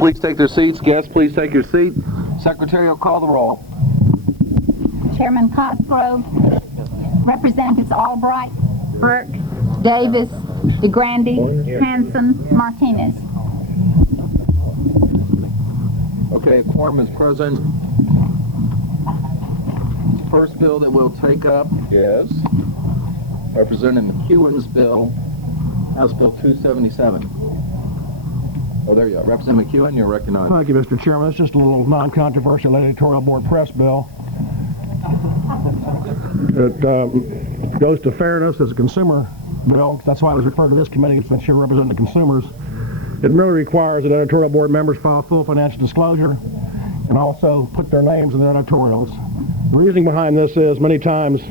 Please take their seats. Guests, please take your seat. Secretary will call the roll. Chairman Cosgrove, Representatives Albright, Burke, Davis, DeGrande, Hanson, Martinez. Okay, quorum is present. First bill that we'll take up is Representative McEwen's bill, House Bill 277. Oh, there you are. Representative McEwen, you're recognized. Thank you, Mr. Chairman. It's just a little non-controversial editorial board press bill. It goes to fairness as a consumer bill. That's why it was referred to this committee, since you represent the consumers. It merely requires that editorial board members file full financial disclosure and also put their names in their editorials. The reasoning behind this is many times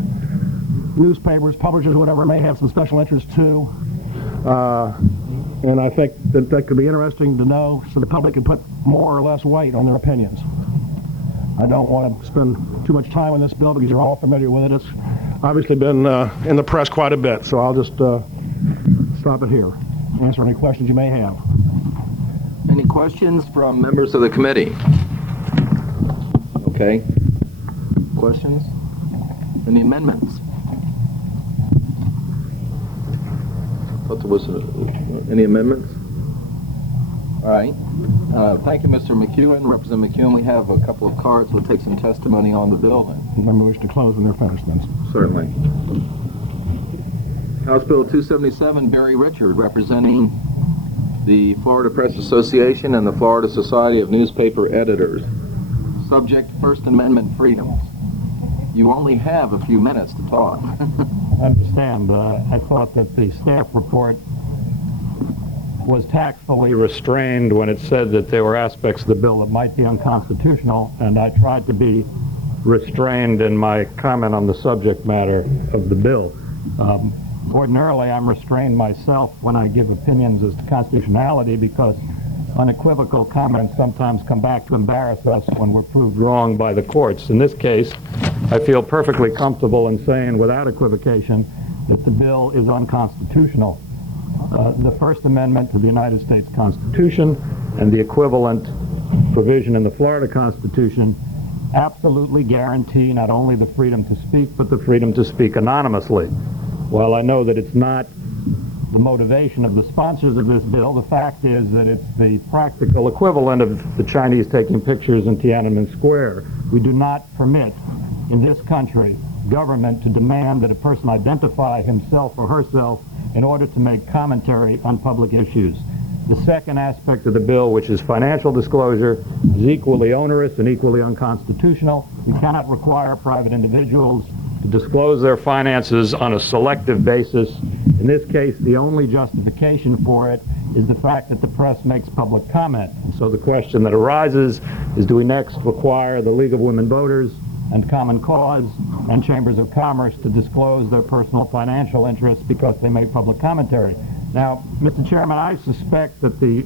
newspapers, publishers, whatever, may have some special interest too. And I think that could be interesting to know so the public can put more or less weight on their opinions. I don't want to spend too much time on this bill because you're all familiar with it. It's obviously been in the press quite a bit, so I'll just stop it here. Answer any questions you may have. Any questions from members of the committee? Okay. Questions? Any amendments? Thought there was any amendments? All right. Thank you, Mr. McEwen. Representative McEwen, we have a couple of cards. We'll take some testimony on the bill then. Let me wish to close when they're finished then. Certainly. House Bill 277, Barry Richard, representing the Florida Press Association and the Florida Society of Newspaper Editors. Subject, First Amendment freedoms. You only have a few minutes to talk. I understand. I thought that the staff report was tactfully restrained when it said that there were aspects of the bill that might be unconstitutional, and I tried to be restrained in my comment on the subject matter of the bill. Ordinarily, I'm restrained myself when I give opinions as to constitutionality because unequivocal comments sometimes come back to embarrass us when we're proved wrong by the courts. In this case, I feel perfectly comfortable in saying without equivocation that the bill is unconstitutional. The First Amendment to the United States Constitution and the equivalent provision in the Florida Constitution absolutely guarantee not only the freedom to speak, but the freedom to speak anonymously. While I know that it's not the motivation of the sponsors of this bill, the fact is that it's the practical equivalent of the Chinese taking pictures in Tiananmen Square. We do not permit in this country government to demand that a person identify himself or herself in order to make commentary on public issues. The second aspect of the bill, which is financial disclosure, is equally onerous and equally unconstitutional. We cannot require private individuals to disclose their finances on a selective basis. In this case, the only justification for it is the fact that the press makes public comment. And so the question that arises is, do we next require the League of Women Voters and Common Cause and Chambers of Commerce to disclose their personal financial interests because they make public commentary? Now, Mr. Chairman, I suspect that the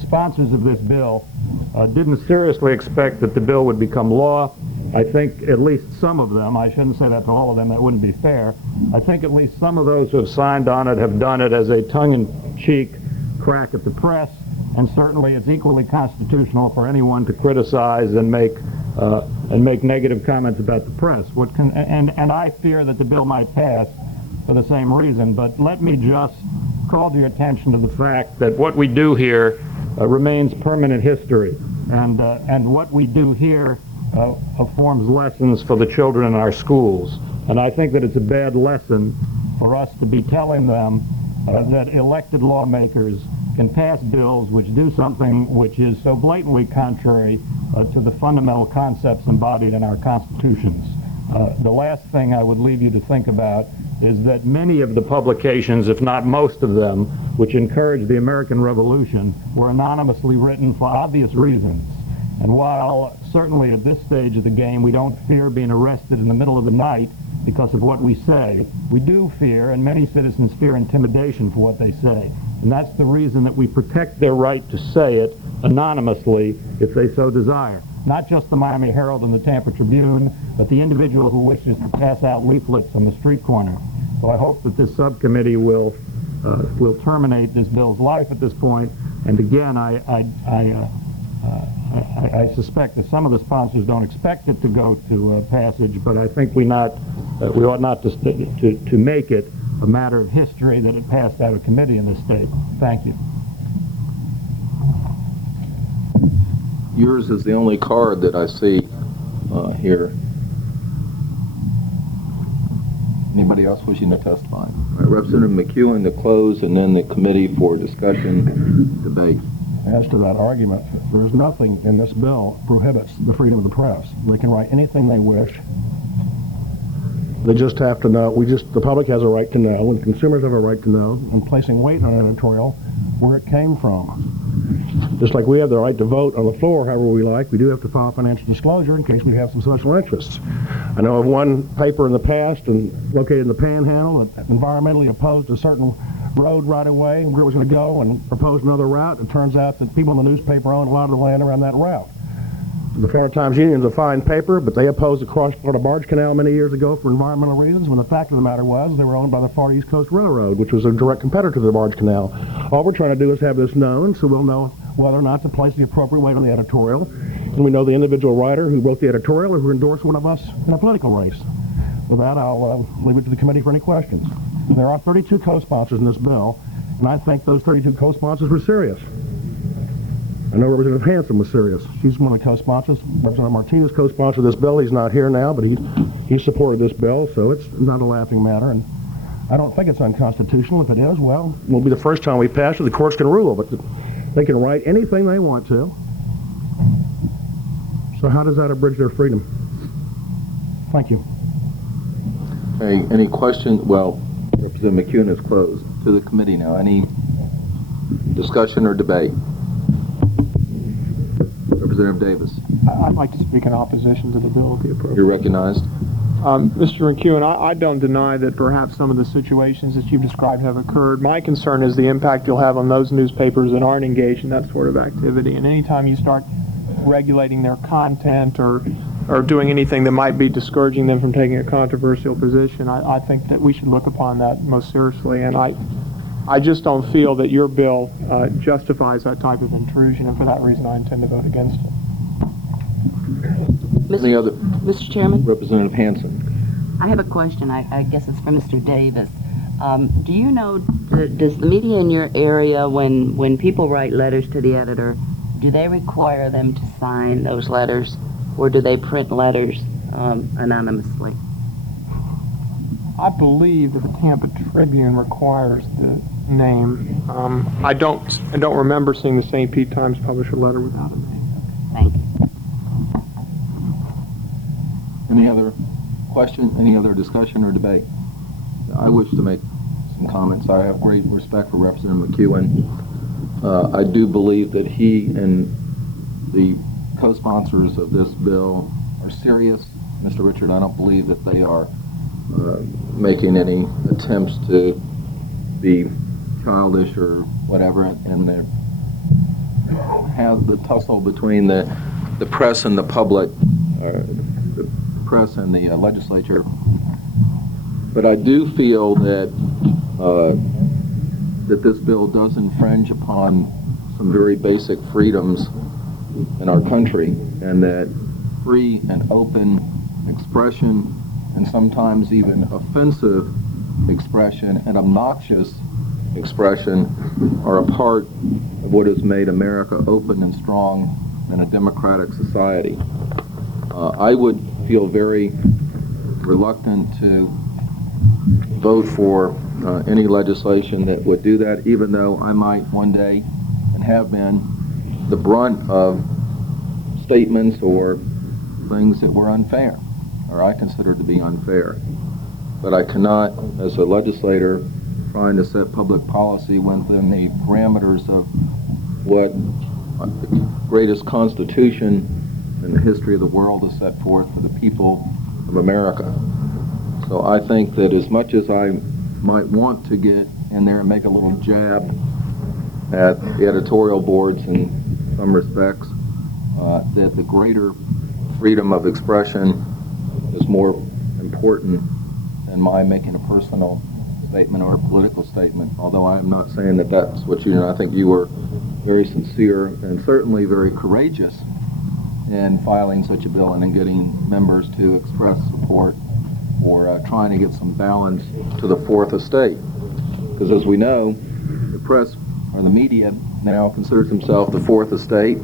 sponsors of this bill didn't seriously expect that the bill would become law. I think at least some of them, I shouldn't say that to all of them, that wouldn't be fair. I think at least some of those who have signed on it have done it as a tongue-in-cheek crack at the press, and certainly it's equally constitutional for anyone to criticize and make negative comments about the press. And I fear that the bill might pass for the same reason, but let me just call to your attention to the fact that what we do here remains permanent history, and what we do here forms lessons for the children in our schools. And I think that it's a bad lesson for us to be telling them that elected lawmakers can pass bills which do something which is so blatantly contrary to the fundamental concepts embodied in our constitutions. The last thing I would leave you to think about is that many of the publications, if not most of them, which encouraged the American Revolution, were anonymously written for obvious reasons. And while certainly at this stage of the game we don't fear being arrested in the middle of the night because of what we say, we do fear, and many citizens fear, intimidation for what they say. And that's the reason that we protect their right to say it anonymously if they so desire. Not just the Miami Herald and the Tampa Tribune, but the individual who wishes to pass out leaflets on the street corner. So I hope that this subcommittee will terminate this bill's life at this point. And again, I I suspect that some of the sponsors don't expect it to go to passage, but I think we ought not to make it a matter of history that it passed out of committee in this state. Thank you. Yours is the only card that I see here. Anybody else wishing to testify? All right, Representative McEwen to close, and then the committee for discussion, debate. As to that argument, there's nothing in this bill prohibits the freedom of the press. They can write anything they wish. They just have to know. The public has a right to know, and consumers have a right to know, and placing weight on an editorial where it came from. Just like we have the right to vote on the floor however we like, we do have to file financial disclosure in case we have some special interests. I know of one paper in the past and located in the Panhandle that environmentally opposed a certain road right away where it was going to go and proposed another route. It turns out that people in the newspaper owned a lot of the land around that route. The Florida Times Union is a fine paper, but they opposed the Cross-Florida Barge Canal many years ago for environmental reasons, when the fact of the matter was they were owned by the Florida East Coast Railroad, which was a direct competitor to the Barge Canal. All we're trying to do is have this known so we'll know whether or not to place the appropriate weight on the editorial. And we know the individual writer who wrote the editorial or who endorsed one of us in a political race. With that, I'll leave it to the committee for any questions. And there are 32 co-sponsors in this bill, and I think those 32 co-sponsors were serious. I know Representative Hanson was serious. She's one of the co-sponsors. Representative Martinez co-sponsored this bill. He's not here now, but he supported this bill, so it's not a laughing matter. And I don't think it's unconstitutional. If it is, well, it'll be the first time we pass it. The courts can rule, but they can write anything they want to. So how does that abridge their freedom? Thank you. Okay, any questions? Well, Representative McEwen is closed. To the committee now. Any discussion or debate? Representative Davis. I'd like to speak in opposition to the bill, if the appropriate. You're recognized. Mr. McEwen, I don't deny that perhaps some of the situations that you've described have occurred. My concern is the impact you'll have on those newspapers that aren't engaged in that sort of activity. And anytime you start regulating their content or doing anything that might be discouraging them from taking a controversial position, I think that we should look upon that most seriously. And I just don't feel that your bill justifies that type of intrusion, and for that reason I intend to vote against it. Any other? Mr. Chairman, Representative Hanson. I have a question. I guess it's for Mr. Davis. Do you know, does the media in your area, when people write letters to the editor, do they require them to sign those letters, or do they print letters anonymously? I believe that the Tampa Tribune requires the name. I don't remember seeing the St. Pete Times publish a letter without a name. Thank you. Any other question? Any other discussion or debate? I wish to make some comments. I have great respect for Representative McEwen. I do believe that he and the co-sponsors of this bill are serious. Mr. Richard, I don't believe that they are making any attempts to be childish or whatever, and they have the tussle between the press and the public, the press and the legislature. But I do feel that that this bill does infringe upon some very basic freedoms in our country, and that free and open expression, and sometimes even offensive expression and obnoxious expression, are a part of what has made America open and strong in a democratic society. I would feel very reluctant to vote for any legislation that would do that, even though I might one day, and have been, the brunt of statements or things that were unfair, or I consider to be unfair. But I cannot, as a legislator trying to set public policy within the parameters of what the greatest constitution in the history of the world has set forth for the people of America. So I think that as much as I might want to get in there and make a little jab at the editorial boards in some respects, that the greater freedom of expression is more important than my making a personal statement or a political statement, although I am not saying that that's what you do. I think you were very sincere and certainly very courageous in filing such a bill and in getting members to express support for trying to get some balance to the fourth estate. Because as we know, the press or the media now considers himself the fourth estate,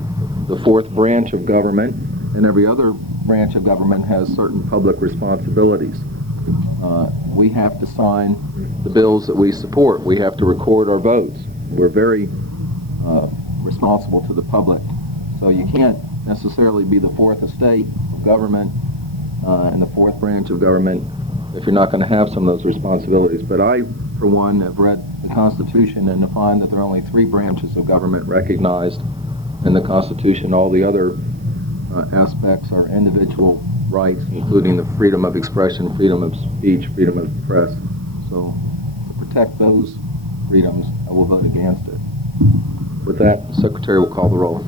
the fourth branch of government, and every other branch of government has certain public responsibilities. We have to sign the bills that we support. We have to record our votes. We're very responsible to the public. So you can't necessarily be the fourth estate of government and the fourth branch of government if you're not going to have some of those responsibilities. But I, for one, have read the Constitution and to find that there are only 3 branches of government recognized in the Constitution. All the other aspects are individual rights, including the freedom of expression, freedom of speech, freedom of the press. So to protect those freedoms, I will vote against it. With that, the Secretary will call the roll.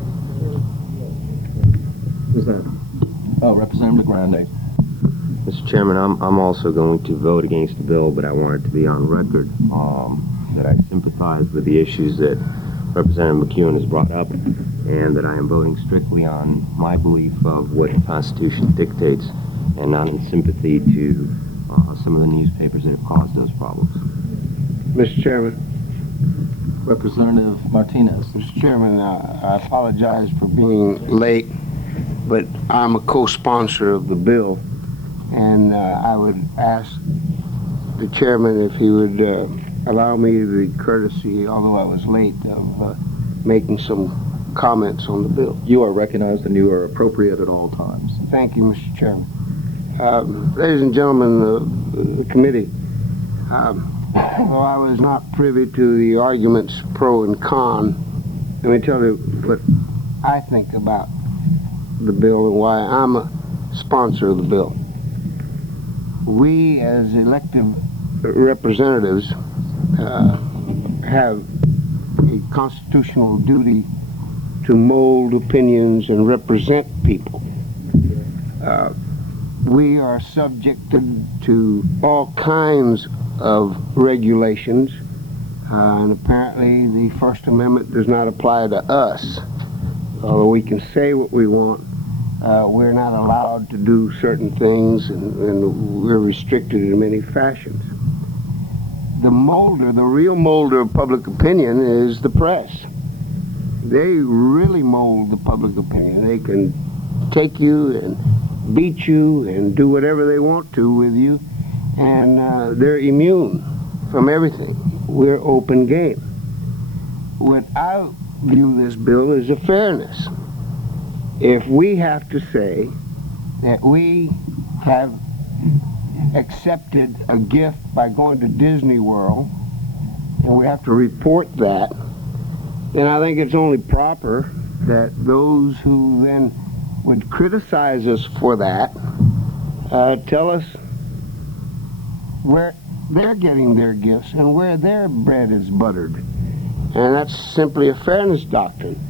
Who's that? Oh, Representative DeGrande. Mr. Chairman, I'm also going to vote against the bill, but I want it to be on record that I sympathize with the issues that Representative McEwen has brought up, and that I am voting strictly on my belief of what the Constitution dictates, and not in sympathy to some of the newspapers that have caused us problems. Mr. Chairman. Representative Martinez. Mr. Chairman, I apologize for being late, but I'm a co-sponsor of the bill, and I would ask the chairman if he would allow me the courtesy, although I was late, of making some comments on the bill. You are recognized and you are appropriate at all times. Thank you, Mr. Chairman. Ladies and gentlemen of the committee, although I was not privy to the arguments pro and con, let me tell you what I think about the bill and why I'm a sponsor of the bill. We, as elected representatives, have a constitutional duty to mold opinions and represent people. We are subjected to all kinds of regulations, and apparently the First Amendment does not apply to us. Although we can say what we want, we're not allowed to do certain things, and we're restricted in many fashions. The real molder of public opinion is the press. They really mold the public opinion. They can take you and beat you and do whatever they want to with you, and they're immune from everything. We're open game. What I view this bill as a fairness. If we have to say that we have accepted a gift by going to Disney World, and we have to report that, then I think it's only proper that those who then would criticize us for that tell us where they're getting their gifts and where their bread is buttered. And that's simply a fairness doctrine.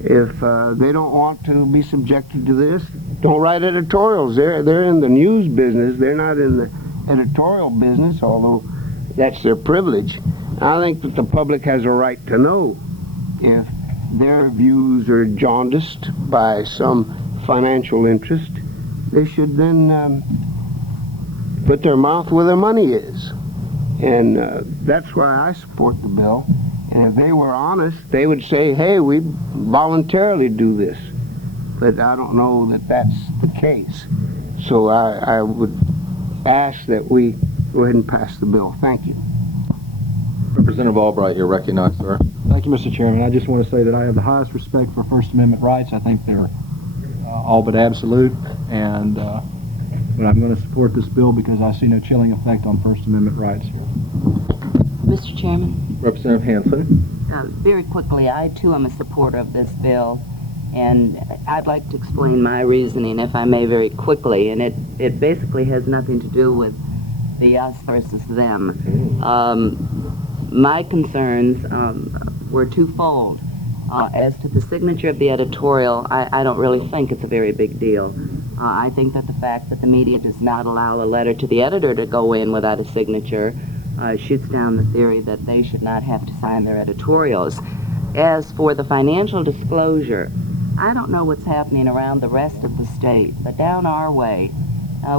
If they don't want to be subjected to this, don't write editorials. They're in the news business. They're not in the editorial business, although that's their privilege. I think that the public has a right to know if their views are jaundiced by some financial interest. They should then put their mouth where their money is. And that's why I support the bill. And if they were honest, they would say, hey, we voluntarily do this. But I don't know that that's the case. So I would ask that we go ahead and pass the bill. Thank you. Representative Albright, you're recognized, sir. Thank you, Mr. Chairman. I just want to say that I have the highest respect for First Amendment rights. I think they're all but absolute. And but I'm going to support this bill because I see no chilling effect on First Amendment rights. Mr. Chairman? Representative Hanson. Very quickly, I too am a supporter of this bill, and I'd like to explain my reasoning, if I may, very quickly, and it basically has nothing to do with the us versus them. My concerns were twofold. As to the signature of the editorial, I don't really think it's a very big deal. I think that the fact that the media does not allow a letter to the editor to go in without a signature shoots down the theory that they should not have to sign their editorials. As for the financial disclosure, I don't know what's happening around the rest of the state, but down our way,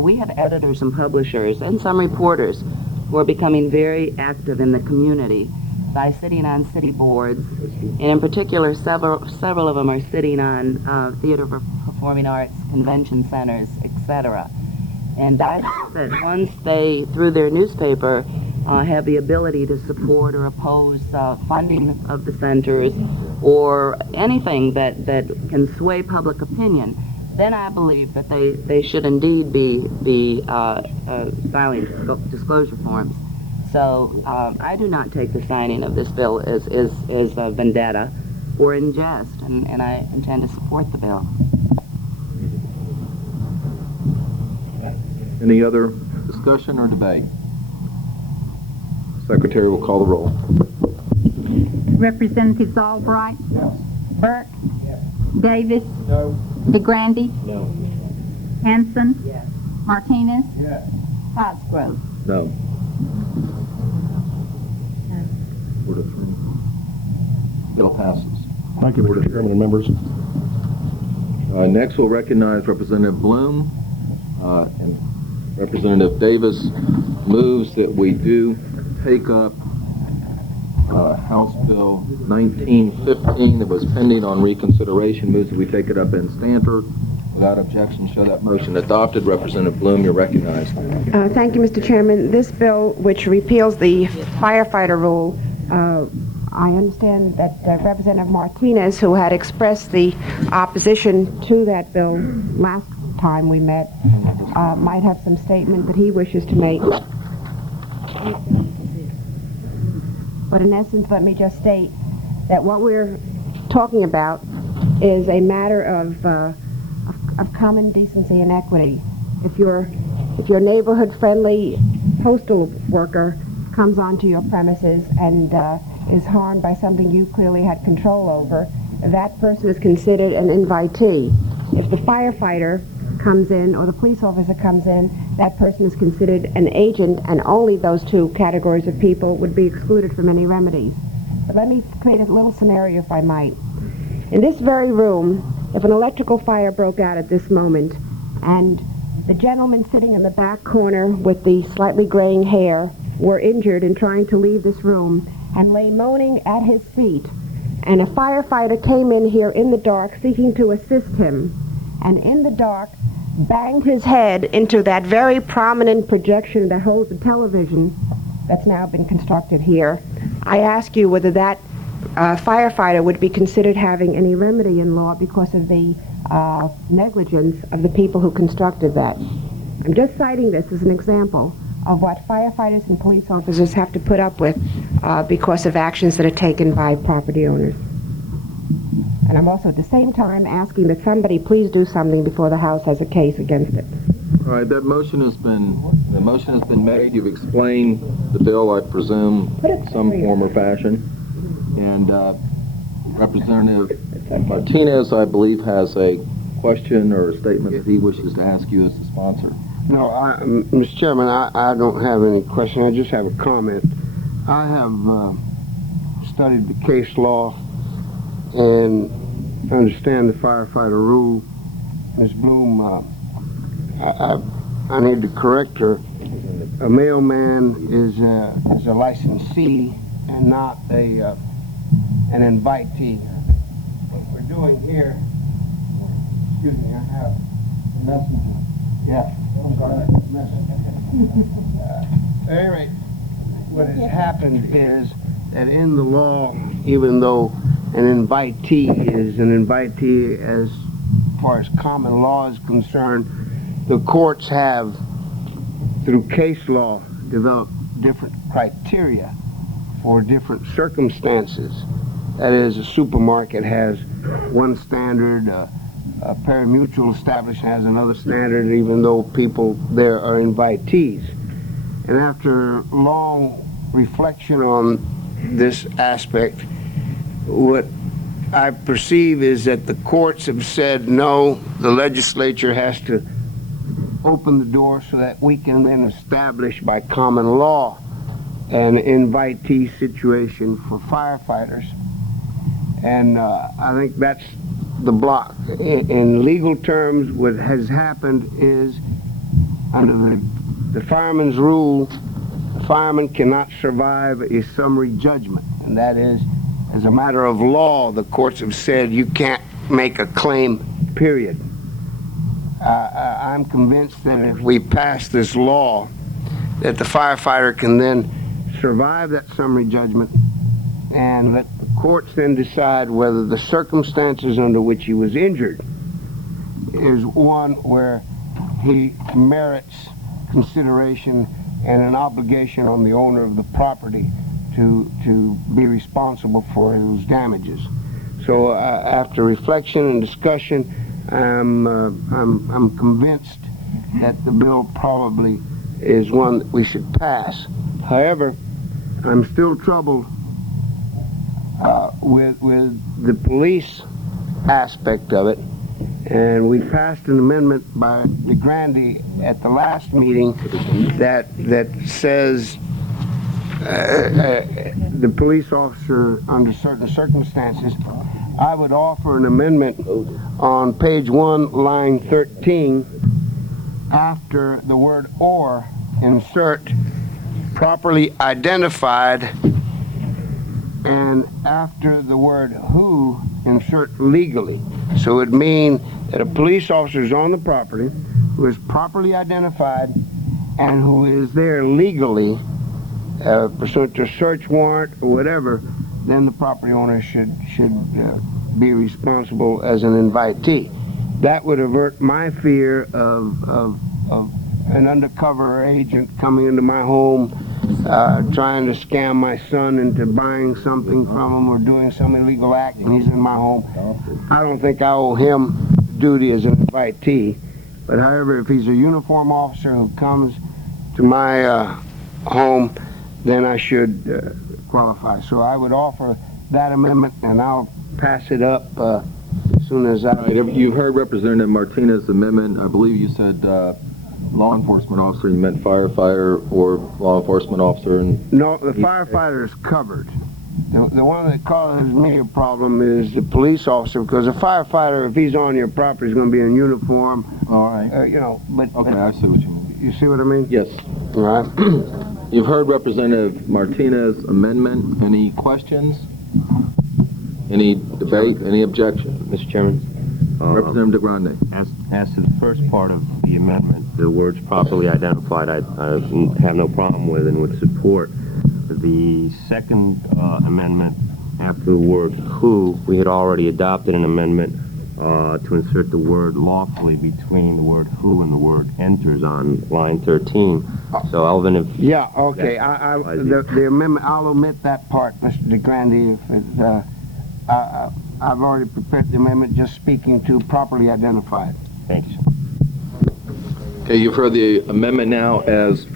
we have editors and publishers and some reporters who are becoming very active in the community by sitting on city boards, and in particular, several of them are sitting on theater, performing arts, convention centers, etc. And I think that once they, through their newspaper, have the ability to support or oppose funding of the centers or anything that can sway public opinion, then I believe that they should indeed be filing disclosure forms. So I do not take the signing of this bill as a vendetta or in jest, and I intend to support the bill. Any other discussion or debate? Secretary will call the roll. Representatives Albright. Yes. Burke. Yes. Davis. No. DeGrande. No. Hanson. Yes. Martinez. Yes. Cosgrove. No. 4 to 3. Bill passes. Thank you, Mr. Chairman and members. Next, we'll recognize Representative Bloom. And Representative Davis moves that we do take up House Bill 1915 that was pending on reconsideration. Moves that we take it up in stanter. Without objection, show that motion adopted. Representative Bloom, you're recognized. Thank you, Mr. Chairman. This bill, which repeals the firefighter rule, I understand that Representative Martinez, who had expressed the opposition to that bill last time we met, might have some statement that he wishes to make. But in essence, let me just state that what we're talking about is a matter of common decency and equity. If your neighborhood-friendly postal worker comes onto your premises and is harmed by something you clearly had control over, that person is considered an invitee. If the firefighter comes in or the police officer comes in, that person is considered an agent, and only those two categories of people would be excluded from any remedies. But let me create a little scenario, if I might. In this very room, if an electrical fire broke out at this moment, and the gentleman sitting in the back corner with the slightly graying hair were injured in trying to leave this room and lay moaning at his feet, and a firefighter came in here in the dark seeking to assist him, and in the dark banged his head into that very prominent projection that holds the television that's now been constructed here, I ask you whether that firefighter would be considered having any remedy in law because of the negligence of the people who constructed that. I'm just citing this as an example of what firefighters and police officers have to put up with because of actions that are taken by property owners. And I'm also at the same time asking that somebody please do something before the House has a case against it. All right, the motion has been made. You've explained the bill, I presume, in some form or fashion. And Representative Martinez, I believe, has a question or a statement that he wishes to ask you as the sponsor. No, Mr. Chairman, I don't have any question. I just have a comment. I have studied the case law and understand the firefighter rule. Ms. Bloom, I need to correct her. A mailman is a licensee and not an invitee. What we're doing here, excuse me, I have a messenger. Yeah. At any rate, what has happened is that in the law, even though an invitee is an invitee as far as common law is concerned, the courts have, through case law, developed different criteria for different circumstances. That is, a supermarket has one standard, a pari-mutuel establishment has another standard, even though people there are invitees. And after long reflection on this aspect, what I perceive is that the courts have said, no, the legislature has to open the door so that we can then establish by common law an invitee situation for firefighters. And I think that's the block. In legal terms, what has happened is, under the fireman's rule, the fireman cannot survive a summary judgment. And that is, as a matter of law, the courts have said you can't make a claim, period. I'm convinced that if we pass this law, that the firefighter can then survive that summary judgment and let the courts then decide whether the circumstances under which he was injured is one where he merits consideration and an obligation on the owner of the property to be responsible for those damages. So after reflection and discussion, I'm convinced that the bill probably is one that we should pass. However, I'm still troubled with the police aspect of it, and we passed an amendment by DeGrande at the last meeting that says the police officer, under certain circumstances, I would offer an amendment on page 1, line 13, after the word "or," insert "properly identified," and after the word "who," insert "legally." So it would mean that a police officer is on the property, who is properly identified, and who is there legally, pursuant to a search warrant or whatever, then the property owner should be responsible as an invitee. That would avert my fear of an undercover agent coming into my home, trying to scam my son into buying something from him or doing some illegal act, and he's in my home. I don't think I owe him duty as an invitee. But however, if he's a uniform officer who comes to my home, then I should qualify. So I would offer that amendment, and I'll pass it up as soon as I... You've heard Representative Martinez's amendment. I believe you said law enforcement officer. You meant firefighter or law enforcement officer. And no, the firefighter is covered. The one that causes me a problem is the police officer, because a firefighter, if he's on your property, is going to be in uniform. All right. You know, but... Okay, I see what you mean. You see what I mean? Yes. All right. You've heard Representative Martinez's amendment. Any questions? Any debate? Any objection? Mr. Chairman? Representative DeGrande. As to the first part of the amendment, the words "properly identified," I have no problem with and would support. The second amendment, after the word "who," we had already adopted an amendment to insert the word "lawfully" between the word "who" and the word "enters" on line 13. So, Alvin, if... Yeah, okay. The amendment, I'll omit that part, Mr. DeGrande. If I've already prepared the amendment just speaking to "properly identified." Thanks. Okay, you've heard the amendment now as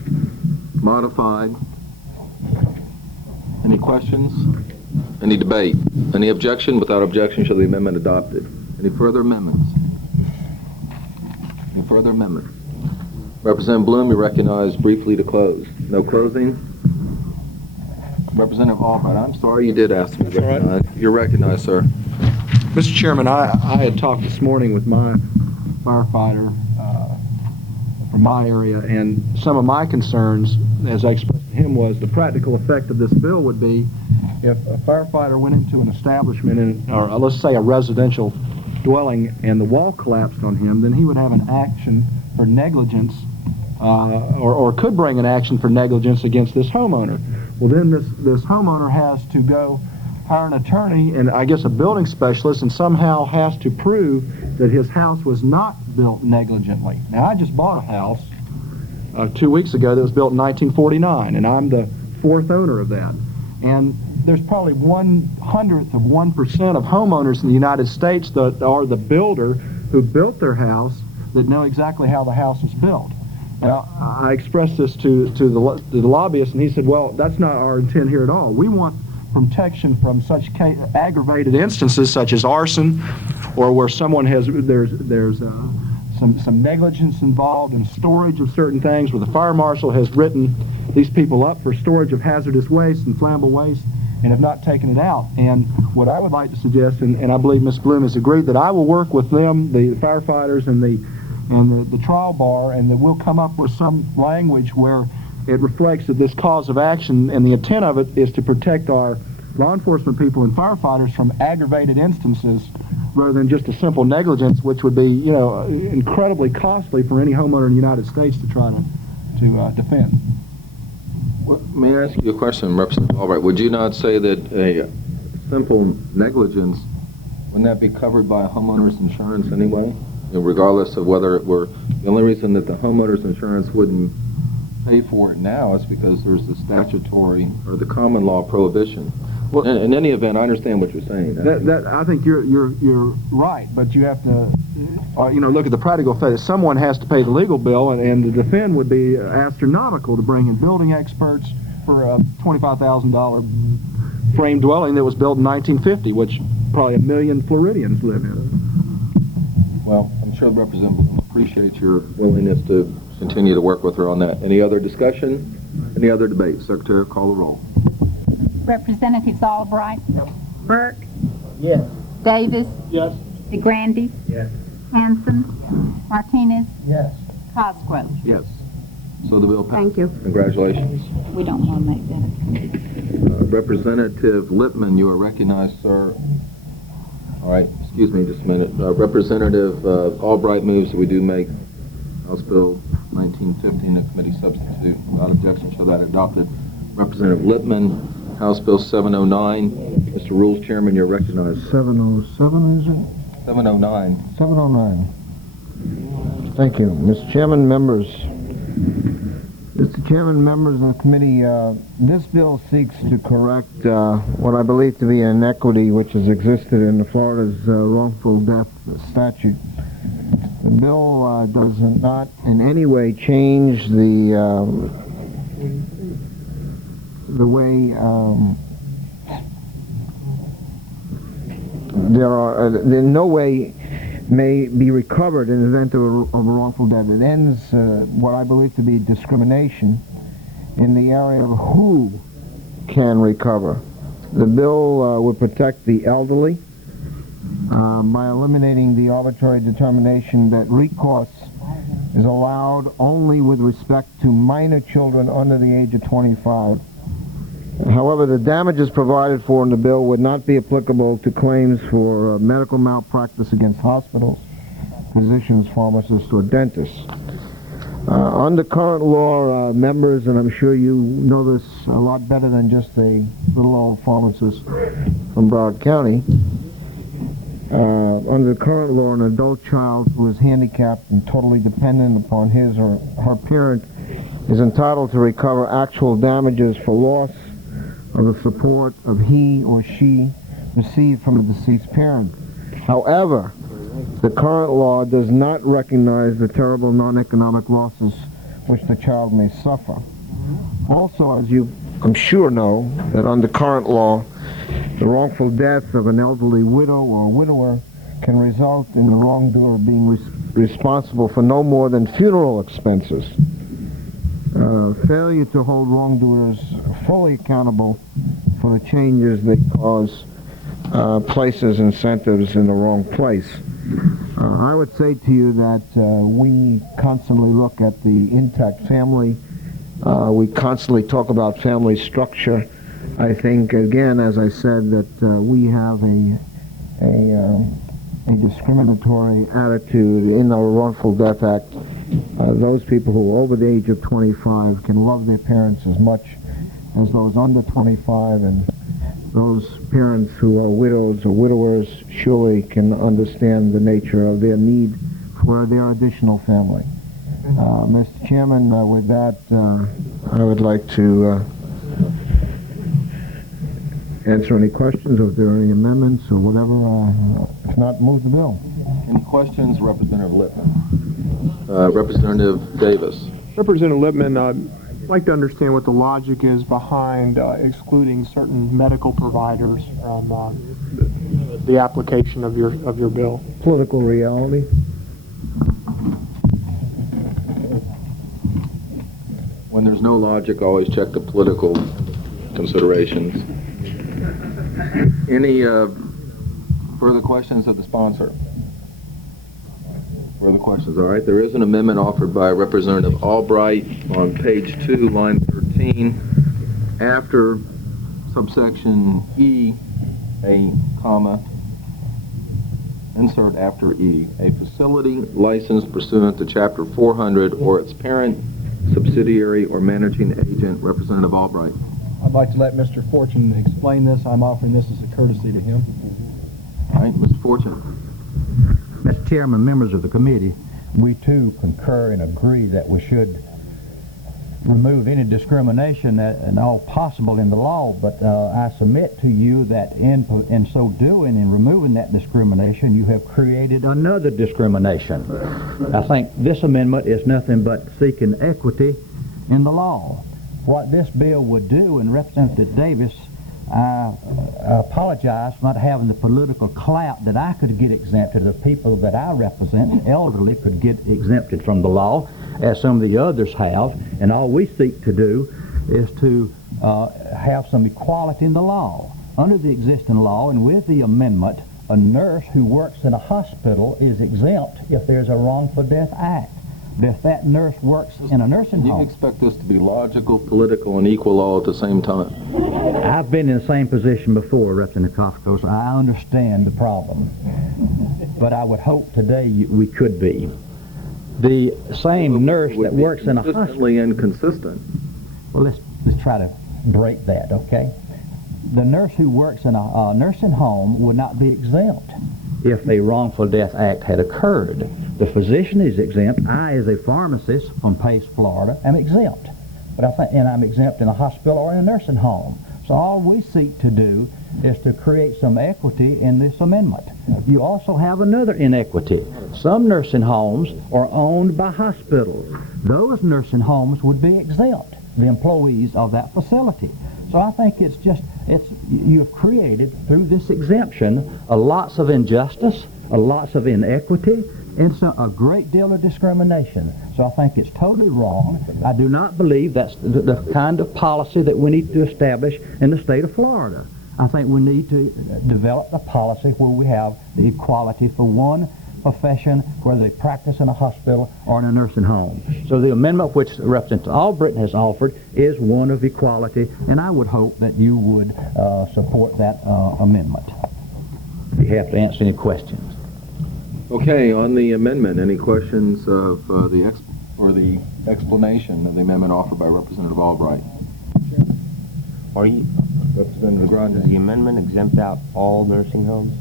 modified. Any questions? Any debate? Any objection? Without objection, shall the amendment adopted? Any further amendments? Any further amendments? Representative Bloom, you're recognized briefly to close. No closing? Representative Albright, I'm sorry you did ask to be recognized. You're recognized, sir. Mr. Chairman, I had talked this morning with my firefighter from my area, and some of my concerns, as I expressed to him, was the practical effect of this bill would be if a firefighter went into an establishment, or let's say a residential dwelling, and the wall collapsed on him, then he would have an action for negligence, or could bring an action for negligence against this homeowner. Well, then this homeowner has to go hire an attorney and I guess a building specialist, and somehow has to prove that his house was not built negligently. Now, I just bought a house 2 weeks ago that was built in 1949, and I'm the fourth owner of that. And there's probably 1/100% of homeowners in the United States that are the builder who built their house that know exactly how the house was built. Now, I expressed this to the lobbyist, and he said, well, that's not our intent here at all. We want protection from such aggravated instances such as arson, or where someone has, there's some negligence involved in storage of certain things, where the fire marshal has written these people up for storage of hazardous waste and flammable waste and have not taken it out. And what I would like to suggest, and I believe Ms. Bloom has agreed, that I will work with them, the firefighters and the trial bar, and that we'll come up with some language where it reflects that this cause of action and the intent of it is to protect our law enforcement people and firefighters from aggravated instances rather than just a simple negligence, which would be, you know, incredibly costly for any homeowner in the United States to try to defend. Well, may I ask you a question, Representative Albright? Would you not say that a simple negligence, wouldn't that be covered by a homeowner's insurance anyway? You know, regardless of whether it were, the only reason that the homeowner's insurance wouldn't pay for it now is because there's the statutory or the common law prohibition. Well, in any event, I understand what you're saying. I think you're right, but you have to, you know, look at the practical effect. Someone has to pay the legal bill, and the defend would be astronomical to bring in building experts for a $25,000 frame dwelling that was built in 1950, which probably 1 million Floridians live in. Well, I'm sure the representative will appreciate your willingness to continue to work with her on that. Any other discussion? Any other debate? Secretary, call the roll. Representatives Albright. Burke. Yes. Davis. Yes. DeGrande. Yes. Hanson. Martinez. Yes. Cosgrove. Yes. So the bill passed. Thank you. Congratulations. We don't want to make that a Representative Lippman, you are recognized, sir. All right, excuse me just a minute. Representative Albright moves that we do make House Bill 1915 a committee substitute. Without objection, show that adopted. Representative Lippman, House Bill 709. Mr. Rules Chairman, you're recognized. 707, is it? 709. 709. Thank you. Mr. Chairman, members. Mr. Chairman, members of the committee, this bill seeks to correct what I believe to be an inequity which has existed in Florida's wrongful death statute. The bill does not in any way change the way there in no way may be recovered in the event of a wrongful death. It ends what I believe to be discrimination in the area of who can recover. The bill would protect the elderly by eliminating the arbitrary determination that recourse is allowed only with respect to minor children under the age of 25. However, the damages provided for in the bill would not be applicable to claims for medical malpractice against hospitals, physicians, pharmacists, or dentists. Under current law, members, and I'm sure you know this a lot better than just a little old pharmacist from Broward County, under current law, an adult child who is handicapped and totally dependent upon his or her parent is entitled to recover actual damages for loss of the support of he or she received from a deceased parent. However, the current law does not recognize the terrible non-economic losses which the child may suffer. Also, as you, I'm sure, know, that under current law, the wrongful death of an elderly widow or widower can result in the wrongdoer being responsible for no more than funeral expenses. Failure to hold wrongdoers fully accountable for the changes they cause places incentives in the wrong place. I would say to you that we constantly look at the intact family. We constantly talk about family structure. I think, again, as I said, that we have a discriminatory attitude in our Wrongful Death Act. Those people who are over the age of 25 can love their parents as much as those under 25, and those parents who are widows or widowers surely can understand the nature of their need for their additional family. Mr. Chairman, with that, I would like to answer any questions, or if there are any amendments or whatever. If not, move the bill. Any questions? Representative Lippman. Representative Davis. Representative Lippman, I'd like to understand what the logic is behind excluding certain medical providers from the application of your bill. Political reality. When there's no logic, always check the political considerations. Any further questions of the sponsor? Further questions? All right. There is an amendment offered by Representative Albright on page 2, line 13. After subsection E, a comma, insert after E, a facility licensed pursuant to Chapter 400 or its parent, subsidiary, or managing agent. Representative Albright. I'd like to let Mr. Fortune explain this. I'm offering this as a courtesy to him. All right, Mr. Fortune. Mr. Chairman, members of the committee, we too concur and agree that we should remove any discrimination and all possible in the law, but I submit to you that in so doing, in removing that discrimination, you have created another discrimination. I think this amendment is nothing but seeking equity in the law. What this bill would do, and Representative Davis, I apologize for not having the political clout that I could get exempted. The people that I represent, the elderly, could get exempted from the law, as some of the others have. And all we seek to do is to have some equality in the law. Under the existing law and with the amendment, a nurse who works in a hospital is exempt if there's a wrongful death act. But if that nurse works in a nursing home... You expect this to be logical, political, and equal all at the same time? I've been in the same position before, Representative Kofko, so I understand the problem. But I would hope today we could be. The same nurse that works in a hospital... Consistently inconsistent. Well, let's try to break that, okay? The nurse who works in a nursing home would not be exempt if a wrongful death act had occurred. The physician is exempt. I, as a pharmacist from Pace, Florida, am exempt. And I'm exempt in a hospital or in a nursing home. So all we seek to do is to create some equity in this amendment. You also have another inequity. Some nursing homes are owned by hospitals. Those nursing homes would be exempt, the employees of that facility. So I think you've created, through this exemption, lots of injustice, lots of inequity, and a great deal of discrimination. So I think it's totally wrong. I do not believe that's the kind of policy that we need to establish in the state of Florida. I think we need to develop a policy where we have the equality for one profession, whether they practice in a hospital or in a nursing home. So the amendment which Representative Albright has offered is one of equality, and I would hope that you would support that amendment. If you have to answer any questions. Okay, on the amendment, any questions of the explanation of the amendment offered by Representative Albright? Representative Grande. Does the amendment exempt out all nursing homes?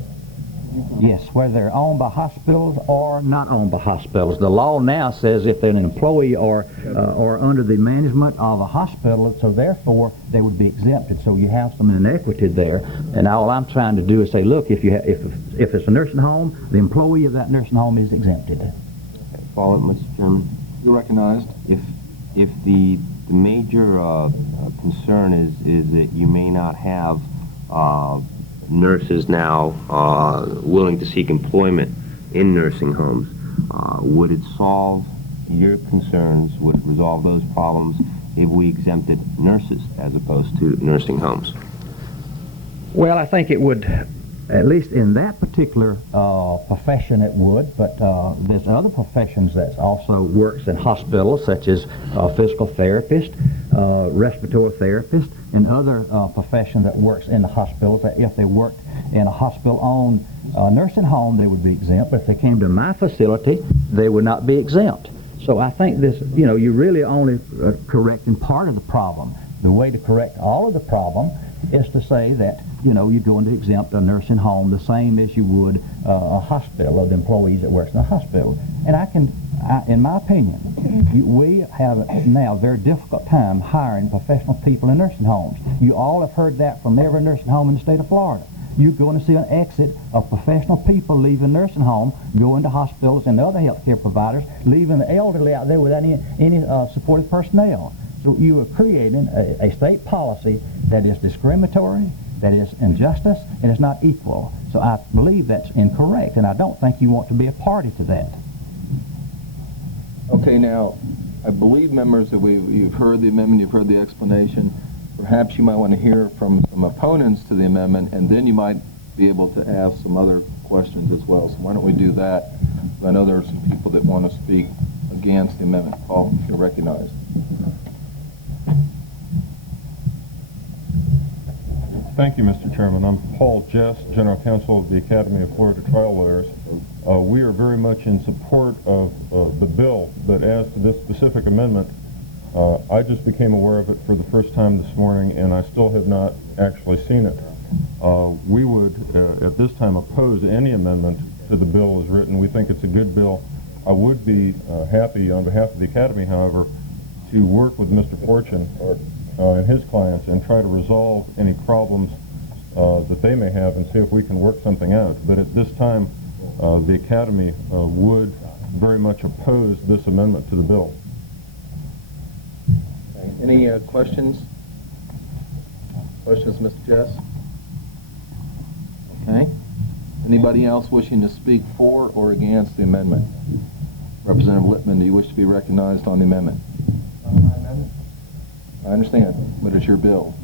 Yes, whether they're owned by hospitals or not owned by hospitals. The law now says if they're an employee or under the management of a hospital, so therefore they would be exempted. So you have some inequity there. And all I'm trying to do is say, look, if it's a nursing home, the employee of that nursing home is exempted. Follow it, Mr. Chairman. You're recognized. If the major concern is that you may not have nurses now willing to seek employment in nursing homes, would it solve your concerns? Would it resolve those problems if we exempted nurses as opposed to nursing homes? Well, I think it would, at least in that particular profession it would, but there's other professions that also works in hospitals, such as physical therapist, respiratory therapist, and other professions that works in the hospitals. That if they worked in a hospital-owned nursing home, they would be exempt, but if they came to my facility, they would not be exempt. So I think this, you're really only correcting part of the problem. The way to correct all of the problem is to say that, you're going to exempt a nursing home the same as you would a hospital, of the employees that works in a hospital. And in my opinion, we have now a very difficult time hiring professional people in nursing homes. You all have heard that from every nursing home in the state of Florida. You're going to see an exit of professional people leaving nursing home, going to hospitals and other health care providers, leaving the elderly out there without any supportive personnel. So you are creating a state policy that is discriminatory, that is injustice, and is not equal. So I believe that's incorrect, and I don't think you want to be a party to that. Okay, now, I believe, members, that you've heard the amendment, you've heard the explanation. Perhaps you might want to hear from some opponents to the amendment, and then you might be able to ask some other questions as well. So why don't we do that? I know there are some people that want to speak against the amendment. Paul, if you're recognized. Thank you, Mr. Chairman. I'm Paul Jess, General Counsel of the Academy of Florida Trial Lawyers. We are very much in support of the bill, but as to this specific amendment, I just became aware of it for the first time this morning, and I still have not actually seen it. We would, at this time, oppose any amendment to the bill as written. We think it's a good bill. I would be happy, on behalf of the Academy, however, to work with Mr. Fortune and his clients and try to resolve any problems that they may have and see if we can work something out. But at this time, the Academy would very much oppose this amendment to the bill. Okay. Any questions? Questions, Mr. Jess? Okay. Anybody else wishing to speak for or against the amendment? Representative Lippman, do you wish to be recognized on the amendment? I understand, but it's your bill.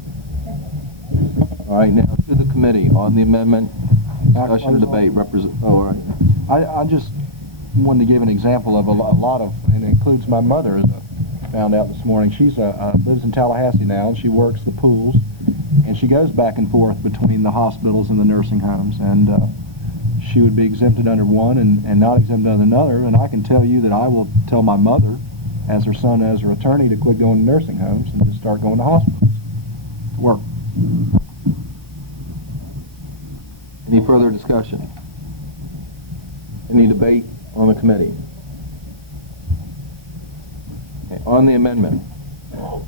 All right, now to the committee on the amendment, discussion or debate. All right. I just wanted to give an example of a lot of, and it includes my mother, as I found out this morning. She's lives in Tallahassee now, and she works the pools, and she goes back and forth between the hospitals and the nursing homes, and she would be exempted under one and not exempted under another, and I can tell you that I will tell my mother, as her son, as her attorney, to quit going to nursing homes and just start going to hospitals to work. Any further discussion? Any debate on the committee? Okay, on the amendment, call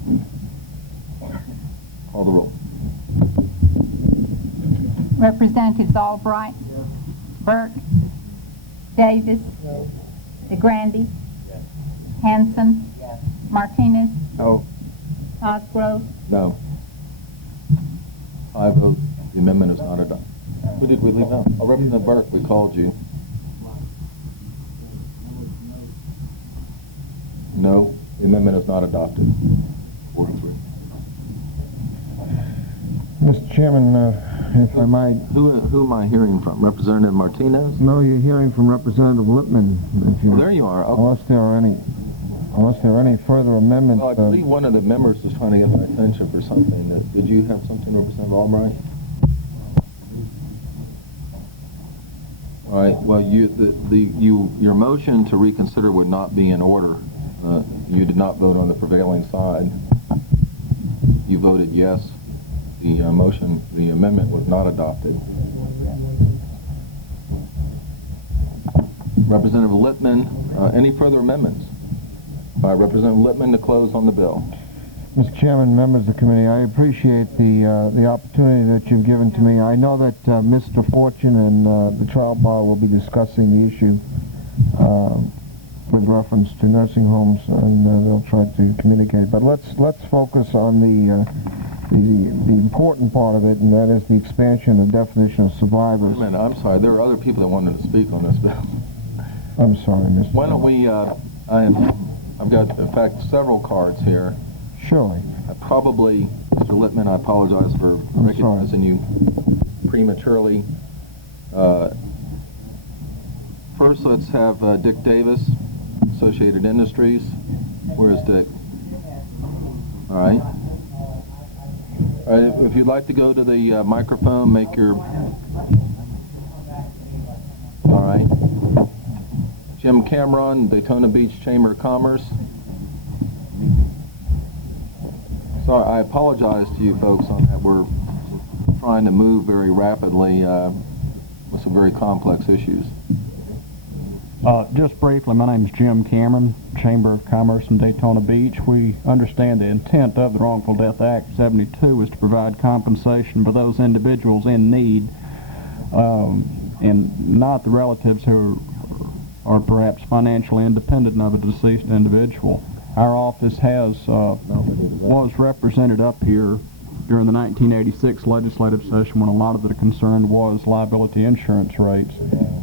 the roll. Representatives Albright, Burke, Davis, DeGrande, Hanson, Martinez, No. Cosgrove, No. 5 vote. The amendment is not adopted. Who did we leave out? Oh, Representative Burke, we called you. No, the amendment is not adopted. 4-3. Mr. Chairman, if I might... Who am I hearing from? Representative Martinez? No, you're hearing from Representative Lippman. Oh, there you are. Okay. Unless there are any further amendments... Well, I believe one of the members was trying to get my attention for something. Did you have something, Representative Albright? All right. Well, your motion to reconsider would not be in order. You did not vote on the prevailing side. You voted yes. The amendment was not adopted. Representative Lippman, any further amendments? Representative Lippman to close on the bill. Mr. Chairman, members of the committee, I appreciate the opportunity that you've given to me. I know that Mr. Fortune and the trial bar will be discussing the issue with reference to nursing homes, and they'll try to communicate. But let's focus on the important part of it, and that is the expansion of the definition of survivors. Wait a minute, I'm sorry. There are other people that wanted to speak on this bill. I'm sorry, Mr. Why don't we? I've got, in fact, several cards here. Surely. Probably, Mr. Lippman, I apologize for recognizing you prematurely. First, let's have Dick Davis, Associated Industries. Where is Dick? All right. If you'd like to go to the microphone, make your... All right. Jim Cameron, Daytona Beach Chamber of Commerce. Sorry, I apologize to you folks on that. We're trying to move very rapidly with some very complex issues. Just briefly, my name is Jim Cameron, Chamber of Commerce in Daytona Beach. We understand the intent of the Wrongful Death Act 72 is to provide compensation for those individuals in need, and not the relatives who are perhaps financially independent of a deceased individual. Our office was represented up here during the 1986 legislative session when a lot of the concern was liability insurance rates.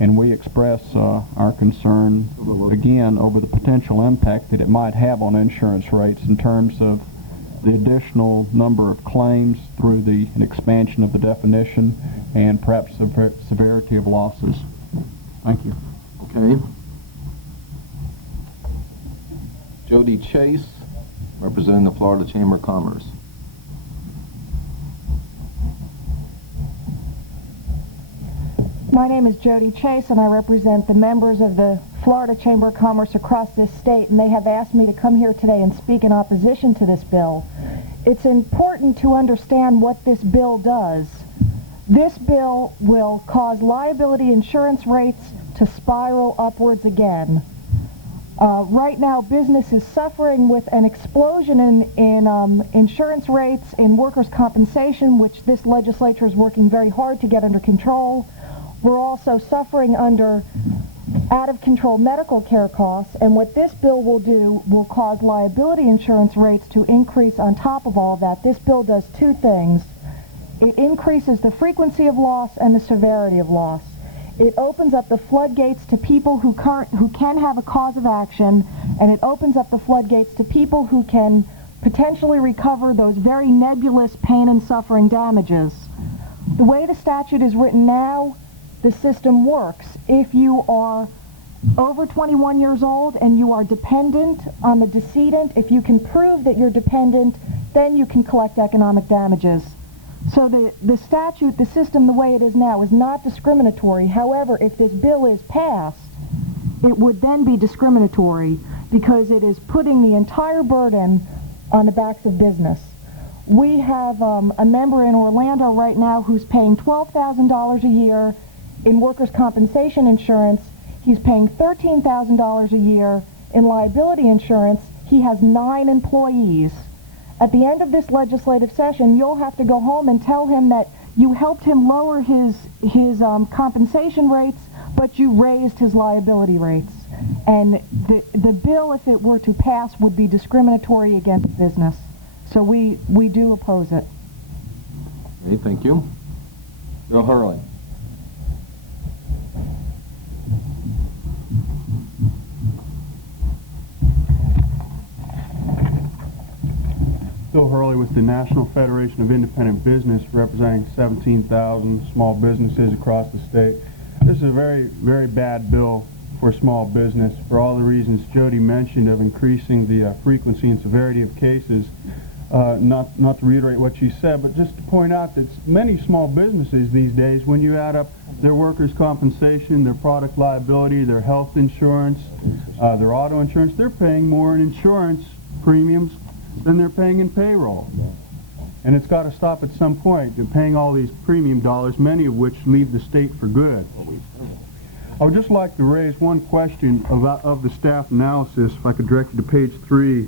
And we express our concern, again, over the potential impact that it might have on insurance rates in terms of the additional number of claims through an expansion of the definition and perhaps severity of losses. Thank you. Okay. Jody Chase, representing the Florida Chamber of Commerce. My name is Jody Chase, and I represent the members of the Florida Chamber of Commerce across this state, and they have asked me to come here today and speak in opposition to this bill. It's important to understand what this bill does. This bill will cause liability insurance rates to spiral upwards again. Right now, business is suffering with an explosion in insurance rates, in workers' compensation, which this legislature is working very hard to get under control. We're also suffering under out-of-control medical care costs, and what this bill will do will cause liability insurance rates to increase on top of all that. This bill does two things. It increases the frequency of loss and the severity of loss. It opens up the floodgates to people who can have a cause of action, and it opens up the floodgates to people who can potentially recover those very nebulous pain and suffering damages. The way the statute is written now, the system works. If you are over 21 years old and you are dependent on the decedent, if you can prove that you're dependent, then you can collect economic damages. So the statute, the system the way it is now, is not discriminatory. However, if this bill is passed, it would then be discriminatory because it is putting the entire burden on the backs of business. We have a member in Orlando right now who's paying $12,000 a year in workers' compensation insurance. He's paying $13,000 a year in liability insurance. He has 9 employees. At the end of this legislative session, you'll have to go home and tell him that you helped him lower his compensation rates, but you raised his liability rates. And the bill, if it were to pass, would be discriminatory against business. So we do oppose it. Okay, thank you. Bill Hurley. Bill Hurley with the National Federation of Independent Business, representing 17,000 small businesses across the state. This is a very, very bad bill for small business for all the reasons Jody mentioned of increasing the frequency and severity of cases. Not to reiterate what she said, but just to point out that many small businesses these days, when you add up their workers' compensation, their product liability, their health insurance, their auto insurance, they're paying more in insurance premiums than they're paying in payroll. And it's got to stop at some point. They're paying all these premium dollars, many of which leave the state for good. I would just like to raise one question of the staff analysis, if I could direct you to page 3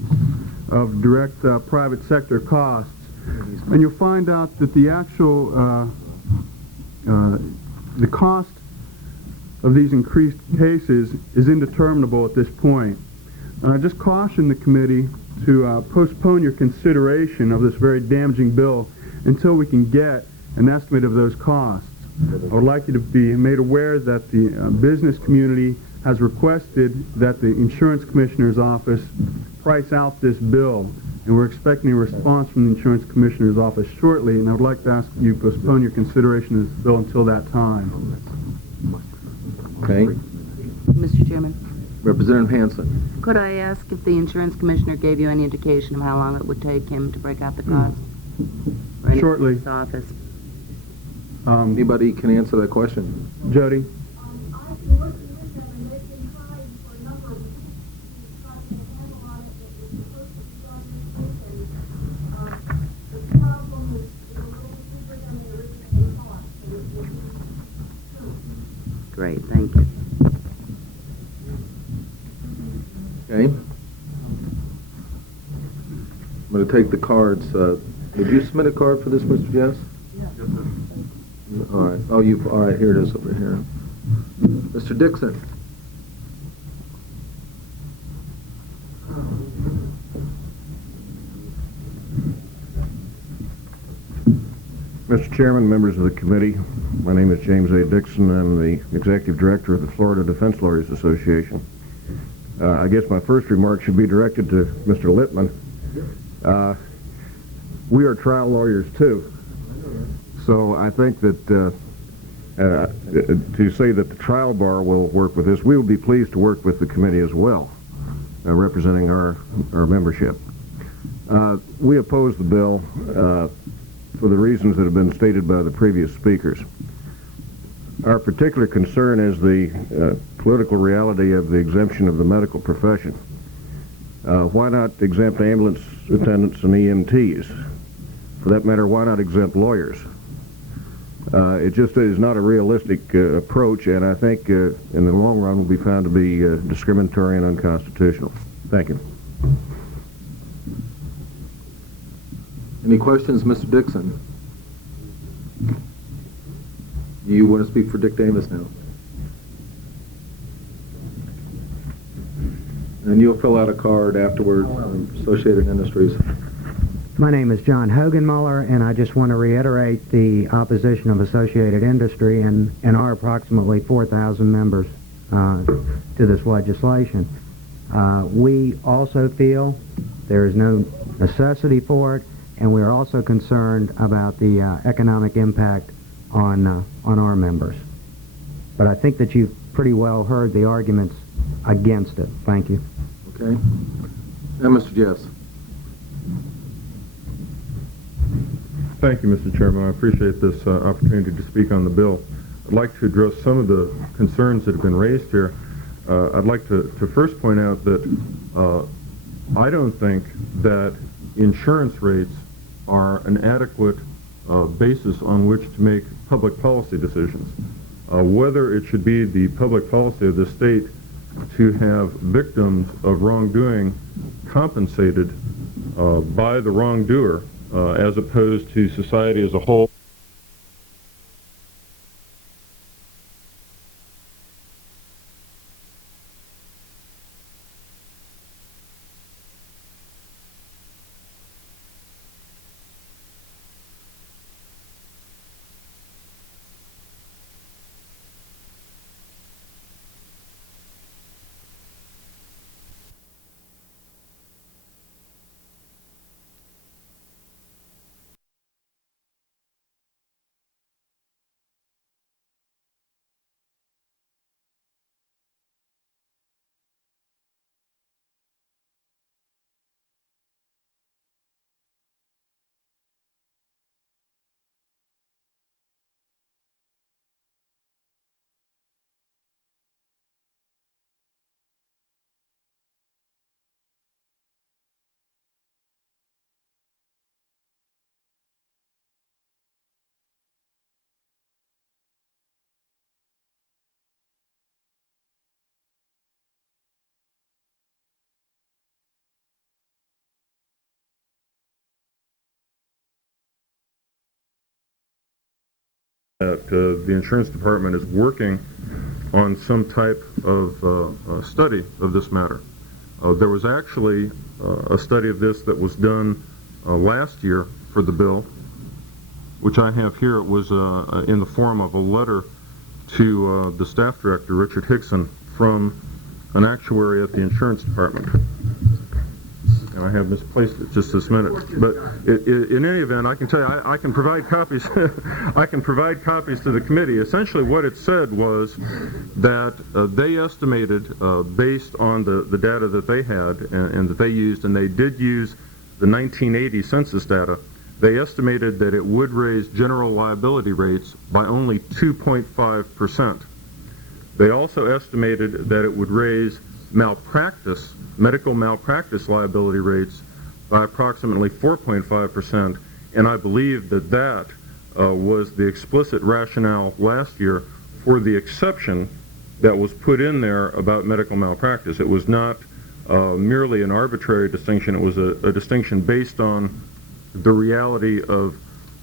of direct private sector costs. And you'll find out that the actual the cost of these increased cases is indeterminable at this point. And I just caution the committee to postpone your consideration of this very damaging bill until we can get an estimate of those costs. I would like you to be made aware that the business community has requested that the Insurance Commissioner's Office price out this bill, and we're expecting a response from the Insurance Commissioner's Office shortly, and I would like to ask you to postpone your consideration of this bill until that time. Okay. Mr. Chairman, Representative Hanson. could I ask if the insurance commissioner gave you any indication of how long it would take him to break out the cost? Or any Shortly. of his office? Anybody can answer that question. Jody? Great, thank you. Okay. I'm going to take the cards. Did you submit a card for this, Mr. Jess? Yes, sir. All right. Oh, all right, here it is over here. Mr. Dixon. Mr. Chairman, members of the committee, my name is James A. Dixon. I'm the Executive Director of the Florida Defense Lawyers Association. I guess my first remark should be directed to Mr. Lippman. We are trial lawyers too, so I think that to say that the trial bar will work with this, we will be pleased to work with the committee as well, representing our membership. We oppose the bill for the reasons that have been stated by the previous speakers. Our particular concern is the political reality of the exemption of the medical profession. Why not exempt ambulance attendants and EMTs? For that matter, why not exempt lawyers? It just is not a realistic approach, and I think in the long run will be found to be discriminatory and unconstitutional. Thank you. Any questions, Mr. Dixon? You want to speak for Dick Davis now? And you'll fill out a card afterward from Associated Industries. My name is John Hogenmuller, and I just want to reiterate the opposition of Associated Industry and our approximately 4,000 members to this legislation. We also feel there is no necessity for it, and we are also concerned about the economic impact on our members. But I think that you've pretty well heard the arguments against it. Thank you. Okay. And Mr. Jess. Thank you, Mr. Chairman. I appreciate this opportunity to speak on the bill. I'd like to address some of the concerns that have been raised here. I'd like to first point out that I don't think that insurance rates are an adequate basis on which to make public policy decisions. Whether it should be the public policy of the state to have victims of wrongdoing compensated by the wrongdoer as opposed to society as a whole. That the insurance department is working on some type of study of this matter. There was actually a study of this that was done last year for the bill, which I have here. It was in the form of a letter to the staff director, Richard Hickson, from an actuary at the insurance department. And I have misplaced it just this minute. But in any event, I can tell you, I can provide copies. I can provide copies to the committee. Essentially, what it said was that they estimated, based on the data that they had and that they used, and they did use the 1980 census data, they estimated that it would raise general liability rates by only 2.5%. They also estimated that it would raise medical malpractice liability rates by approximately 4.5%, and I believe that that was the explicit rationale last year for the exception that was put in there about medical malpractice. It was not merely an arbitrary distinction. It was a distinction based on the reality of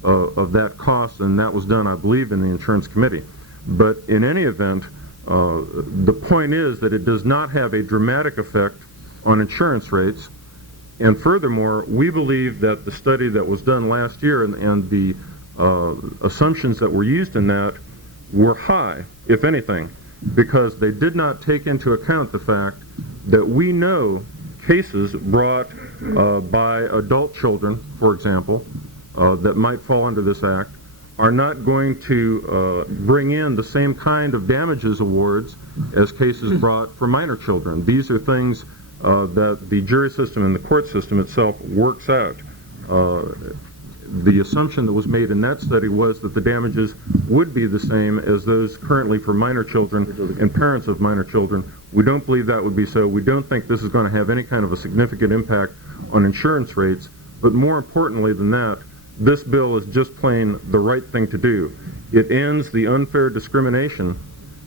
that cost, and that was done, I believe, in the insurance committee. But in any event, the point is that it does not have a dramatic effect on insurance rates, and furthermore, we believe that the study that was done last year and the assumptions that were used in that were high, if anything, because they did not take into account the fact that we know cases brought by adult children, for example, that might fall under this act, are not going to bring in the same kind of damages awards as cases brought for minor children. These are things that the jury system and the court system itself works out. The assumption that was made in that study was that the damages would be the same as those currently for minor children and parents of minor children. We don't believe that would be so. We don't think this is going to have any kind of a significant impact on insurance rates, but more importantly than that, this bill is just plain the right thing to do. It ends the unfair discrimination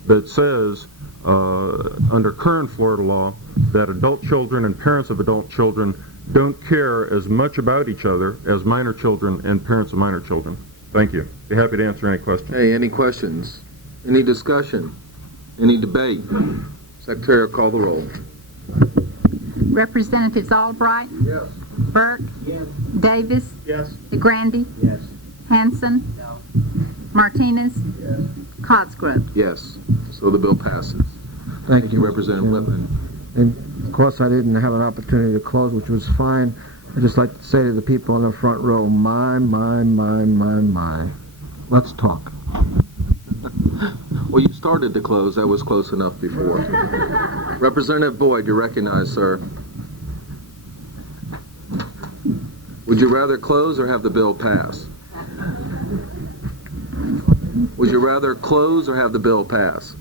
that says, under current Florida law, that adult children and parents of adult children don't care as much about each other as minor children and parents of minor children. Thank you. Be happy to answer any questions. Hey, any questions? Any discussion? Any debate? Secretary will call the roll. Representatives Albright? Yes. Burke? Yes. Davis? Yes. DeGrande? Yes. Hanson? No. Martinez? Yes. Cosgrove? Yes. So the bill passes. Thank you, Representative Whitman. And of course, I didn't have an opportunity to close, which was fine. I'd just like to say to the people in the front row, my. Let's talk. Well, you started to close. That was close enough before. Representative Boyd, you're recognized, sir. Would you rather close or have the bill pass? Would you rather close or have the bill pass?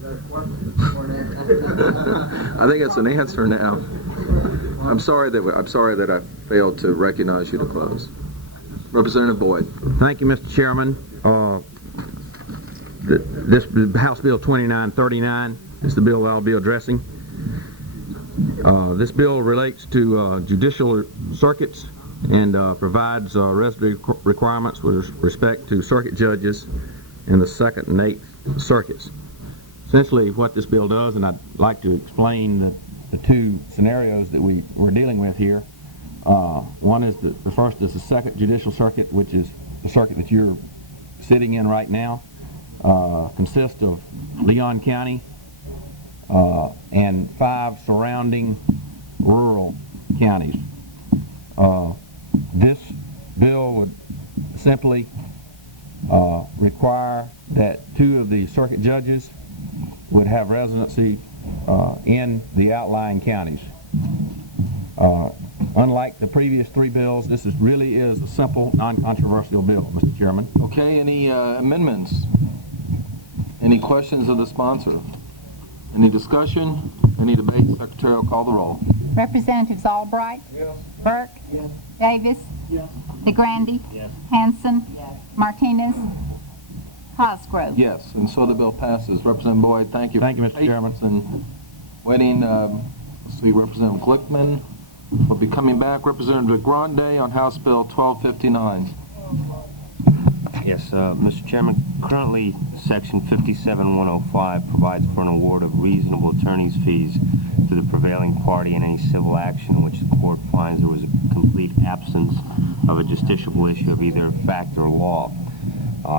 I think it's an answer now. I'm sorry that I failed to recognize you to close. Representative Boyd. Thank you, Mr. Chairman. This House Bill 2939 is the bill that I'll be addressing. This bill relates to judicial circuits and provides residency requirements with respect to circuit judges in the 2nd and 8th circuits. Essentially what this bill does, and I'd like to explain the two scenarios that we're dealing with here. One is the first is the 2nd Judicial Circuit, which is the circuit that you're sitting in right now. Consists of Leon County and 5 surrounding rural counties. This bill would simply require that 2 of the circuit judges would have residency in the outlying counties. Unlike the previous 3 bills, this really is a simple, non-controversial bill, Mr. Chairman. Okay, any amendments? Any questions of the sponsor? Any discussion? Any debate? Secretary will call the roll. Representatives Albright? Yes. Burke? Yes. Davis? Yes. DeGrande? Yes. Hanson? Yes. Martinez? Cosgrove? Yes, and so the bill passes. Representative Boyd, thank you. Thank you, Mr. Chairman. And waiting, let's see, Representative Glickman will be coming back. Representative DeGrande on House Bill 1259. Yes, Mr. Chairman, currently Section 57105 provides for an award of reasonable attorney's fees to the prevailing party in any civil action in which the court finds there was a complete absence of a justiciable issue of either fact or law.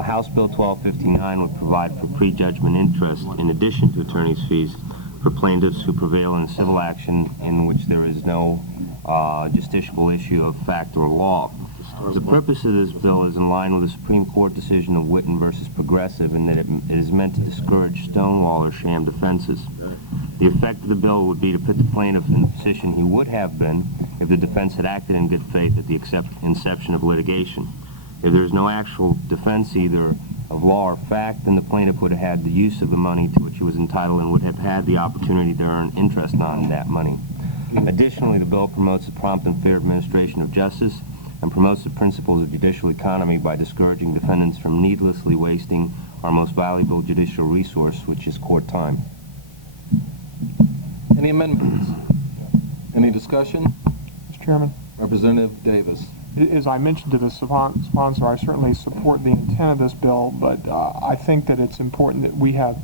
House Bill 1259 would provide for prejudgment interest in addition to attorney's fees for plaintiffs who prevail in a civil action in which there is no justiciable issue of fact or law. The purpose of this bill is in line with the Supreme Court decision of Witten versus Progressive in that it is meant to discourage stonewall or sham defenses. The effect of the bill would be to put the plaintiff in the position he would have been if the defense had acted in good faith at the inception of litigation. If there is no actual defense either of law or fact, then the plaintiff would have had the use of the money to which he was entitled and would have had the opportunity to earn interest on that money. Additionally, the bill promotes the prompt and fair administration of justice and promotes the principles of judicial economy by discouraging defendants from needlessly wasting our most valuable judicial resource, which is court time. Any amendments? Any discussion? Mr. Chairman. Representative Davis. As I mentioned to the sponsor, I certainly support the intent of this bill, but I think that it's important that we have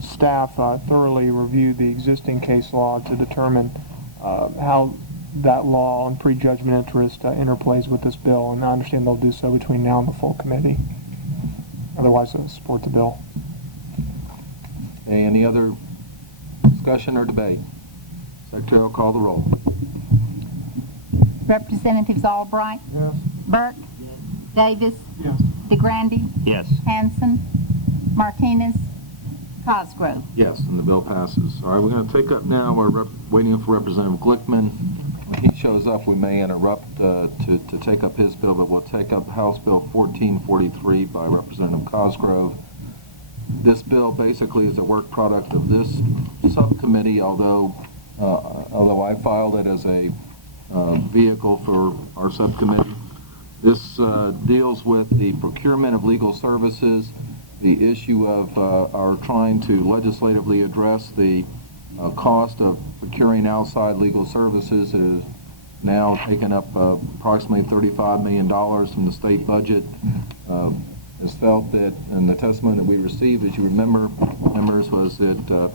staff thoroughly review the existing case law to determine how that law on prejudgment interest interplays with this bill, and I understand they'll do so between now and the full committee. Otherwise, I support the bill. Okay, any other discussion or debate? Secretary will call the roll. Representatives Albright. Yes. Burke. Davis. Yes. DeGrande. Yes. Hanson. Martinez. Cosgrove. Yes, and the bill passes. All right, we're going to take up now, we're waiting for Representative Glickman. When he shows up, we may interrupt to take up his bill, but we'll take up House Bill 1443 by Representative Cosgrove. This bill basically is a work product of this subcommittee, although I filed it as a vehicle for our subcommittee. This deals with the procurement of legal services, the issue of our trying to legislatively address the cost of procuring outside legal services. It is now taken up approximately $35 million from the state budget. It's felt that, and the testimony that we received, as you remember, members, was that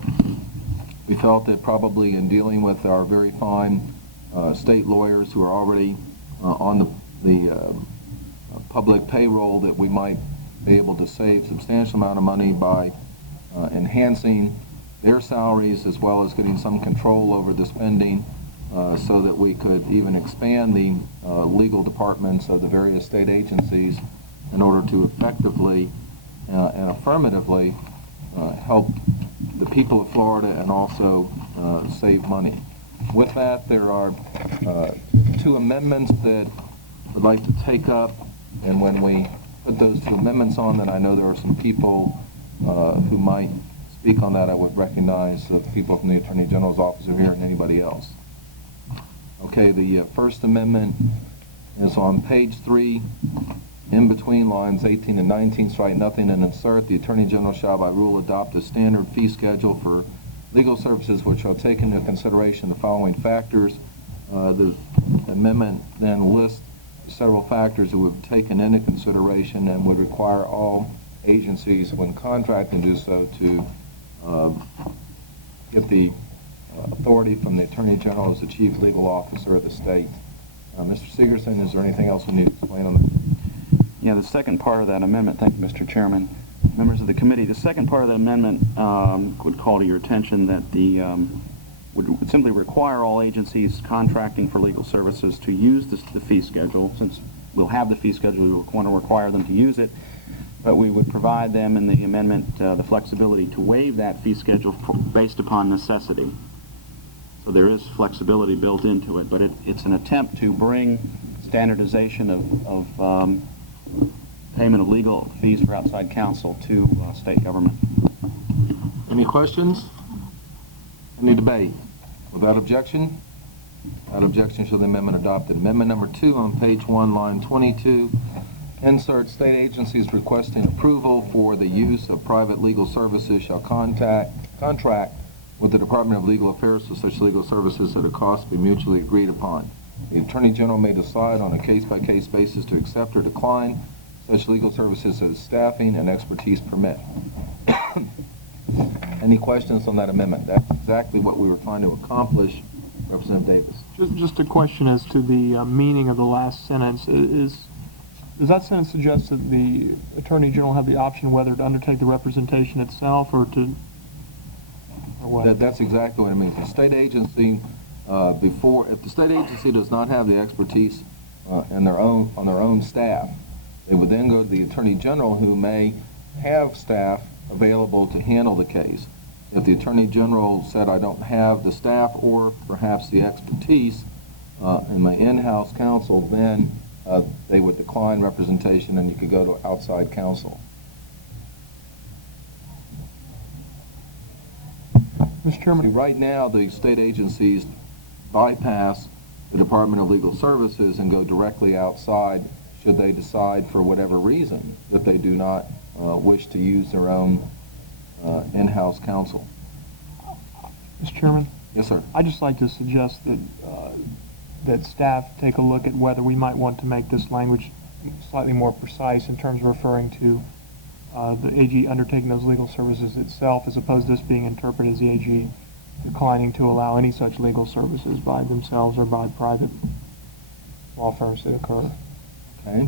we felt that probably in dealing with our very fine state lawyers who are already on the public payroll, that we might be able to save a substantial amount of money by enhancing their salaries as well as getting some control over the spending so that we could even expand the legal departments of the various state agencies in order to effectively and affirmatively help the people of Florida and also save money. With that, there are two amendments that we'd like to take up, and when we put those two amendments on, then I know there are some people who might speak on that. I would recognize the people from the Attorney General's office are here and anybody else. Okay, the First Amendment is on page 3, in between lines 18 and 19, strike nothing and insert, the Attorney General shall by rule adopt a standard fee schedule for legal services which shall take into consideration the following factors. The amendment then lists several factors that would be taken into consideration and would require all agencies, when contracting, to do so to get the authority from the Attorney General as the Chief Legal Officer of the state. Mr. Segerson, is there anything else we need to explain on that? Yeah, the second part of that amendment, thank you, Mr. Chairman, members of the committee, the second part of that amendment would call to your attention that the would simply require all agencies contracting for legal services to use the fee schedule. Since we'll have the fee schedule, we want to require them to use it, but we would provide them in the amendment the flexibility to waive that fee schedule based upon necessity. So there is flexibility built into it, but it's an attempt to bring standardization of payment of legal fees for outside counsel to state government. Any questions? Any debate? Without objection? Without objection, shall the amendment adopted. Amendment number 2 on page 1, line 22. Insert, state agencies requesting approval for the use of private legal services shall contract with the Department of Legal Affairs for such legal services at a cost be mutually agreed upon. The Attorney General may decide on a case-by-case basis to accept or decline such legal services as staffing and expertise permit. Any questions on that amendment? That's exactly what we were trying to accomplish, Representative Davis. Just a question as to the meaning of the last sentence. Does that sentence suggest that the Attorney General have the option whether to undertake the representation itself or what? That's exactly what it means. The state agency, if the state agency does not have the expertise on their own staff, they would then go to the Attorney General, who may have staff available to handle the case. If the Attorney General said, I don't have the staff or perhaps the expertise in my in-house counsel, then they would decline representation and you could go to outside counsel. Mr. Chairman. Right now, the state agencies bypass the Department of Legal Services and go directly outside should they decide for whatever reason that they do not wish to use their own in-house counsel. Mr. Chairman? Yes, sir. I'd just like to suggest that that staff take a look at whether we might want to make this language slightly more precise in terms of referring to the AG undertaking those legal services itself, as opposed to this being interpreted as the AG declining to allow any such legal services by themselves or by private law firms that occur. Okay.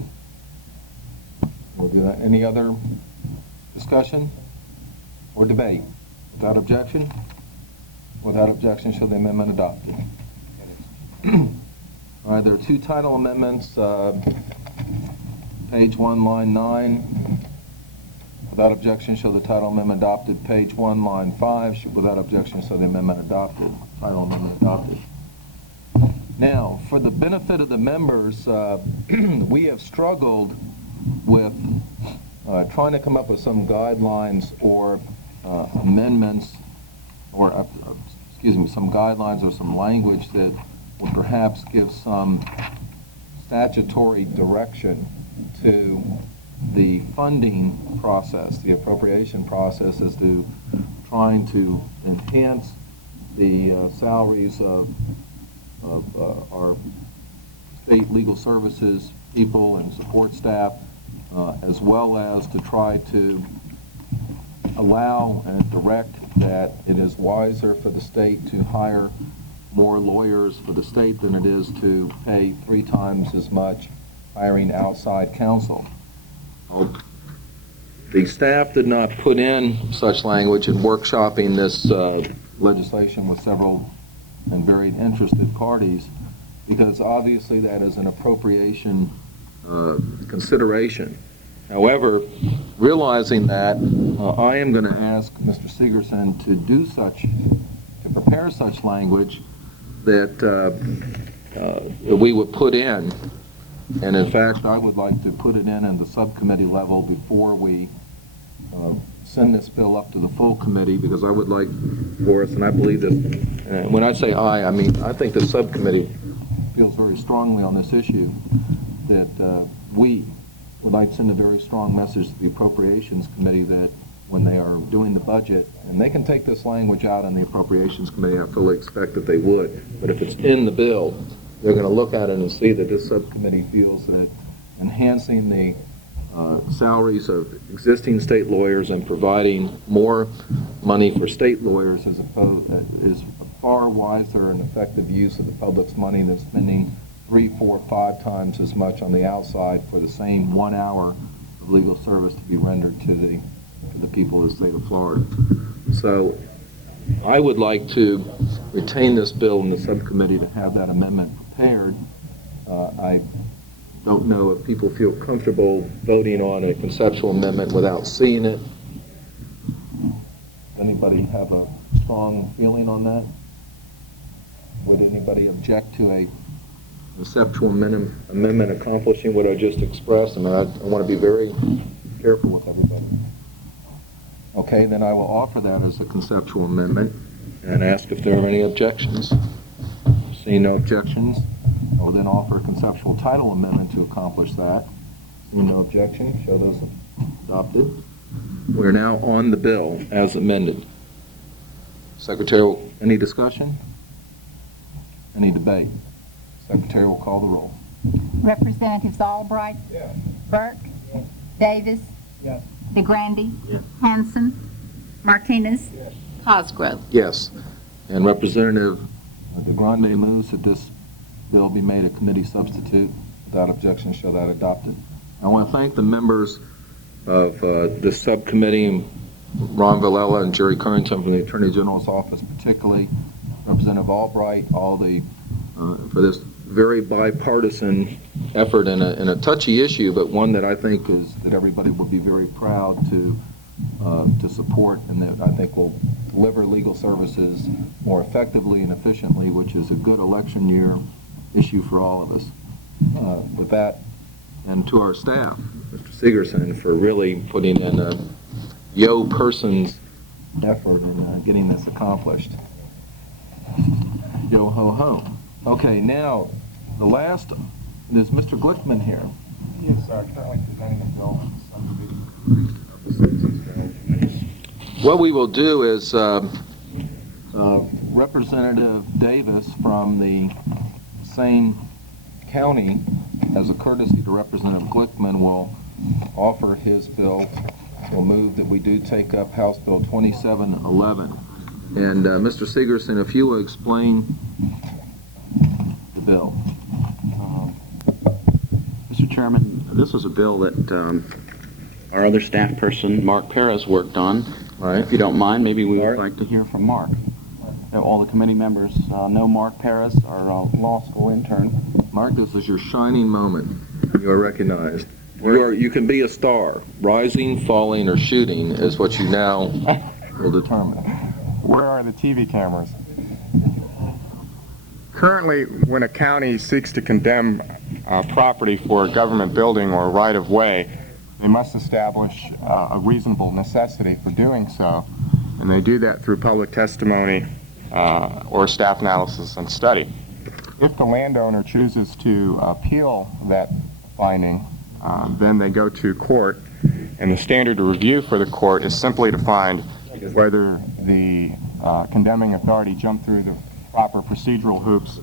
We'll do that. Any other Discussion or debate? Without objection? Without objection, shall the amendment adopted? All right, there are two title amendments, page 1, line 9. Without objection, shall the title amendment adopted? Page 1, line 5. Without objection, shall the amendment adopted? Title amendment adopted. Now, for the benefit of the members, we have struggled with trying to come up with some guidelines or amendments, or some guidelines or some language that will perhaps give some statutory direction to the funding process, the appropriation process, as to trying to enhance the salaries of our state legal services people and support staff, as well as to try to allow and direct that it is wiser for the state to hire more lawyers for the state than it is to pay 3 times as much hiring outside counsel. The staff did not put in such language in workshopping this legislation with several and varied interested parties, because obviously that is an appropriation consideration. However, realizing that, I am going to ask Mr. Segerson to prepare such language that we would put in, and in fact I would like to put it in the subcommittee level before we send this bill up to the full committee, because I would like for us, and I believe that, when I say I mean I think the subcommittee feels very strongly on this issue, that we would like to send a very strong message to the Appropriations Committee that when they are doing the budget, and they can take this language out in the Appropriations Committee, I fully expect that they would, but if it's in the bill, they're going to look at it and see that this subcommittee feels that enhancing the salaries of existing state lawyers and providing more money for state lawyers is a far wiser and effective use of the public's money than spending 3, 4, 5 times as much on the outside for the same 1 hour of legal service to be rendered to the people of the state of Florida. So I would like to retain this bill in the subcommittee to have that amendment prepared. I don't know if people feel comfortable voting on a conceptual amendment without seeing it. Does anybody have a strong feeling on that? Would anybody object to a conceptual amendment accomplishing what I just expressed? I mean, I want to be very careful with everybody. Okay, then I will offer that as a conceptual amendment and ask if there are any objections. Seeing no objections, I will then offer a conceptual title amendment to accomplish that. Seeing no objection, show those adopted. We're now on the bill as amended. Secretary, any discussion? Any debate? Secretary will call the roll. Representatives Albright? Yes. Burke? Yes. Davis? Yes. DeGrande? Yes. Hanson? Martinez? Yes. Cosgrove? Yes. And Representative DeGrande moves that this bill be made a committee substitute. Without objection, show that adopted. I want to thank the members of this subcommittee, Ron Villela and Jerry Currington from the Attorney General's office, particularly Representative Albright, all the for this very bipartisan effort in a touchy issue, but one that I think is that everybody will be very proud to support, and that I think will deliver legal services more effectively and efficiently, which is a good election year issue for all of us. With that, and to our staff, Mr. Segerson, for really putting in a person's effort in getting this accomplished. Yo ho ho. Okay, now the last is Mr. Glickman here. Yes, sir. Currently presenting the bill to the subcommittee. What we will do is Representative Davis from the same county, as a courtesy to Representative Glickman, will offer his bill. Will move that we do take up House Bill 2711. And Mr. Segerson, if you will explain the bill. Mr. Chairman, this is a bill that our other staff person, Mark Perez, worked on. Right. If you don't mind, maybe we would like to hear from Mark. All the committee members know Mark Perez, our law school intern. Mark, this is your shining moment. You are recognized. You can be a star. Rising, falling, or shooting is what you now will determine. Where are the TV cameras? Currently, when a county seeks to condemn property for a government building or right-of-way, they must establish a reasonable necessity for doing so, and they do that through public testimony or staff analysis and study. If the landowner chooses to appeal that finding, then they go to court, and the standard of review for the court is simply to find whether the condemning authority jumped through the proper procedural hoops,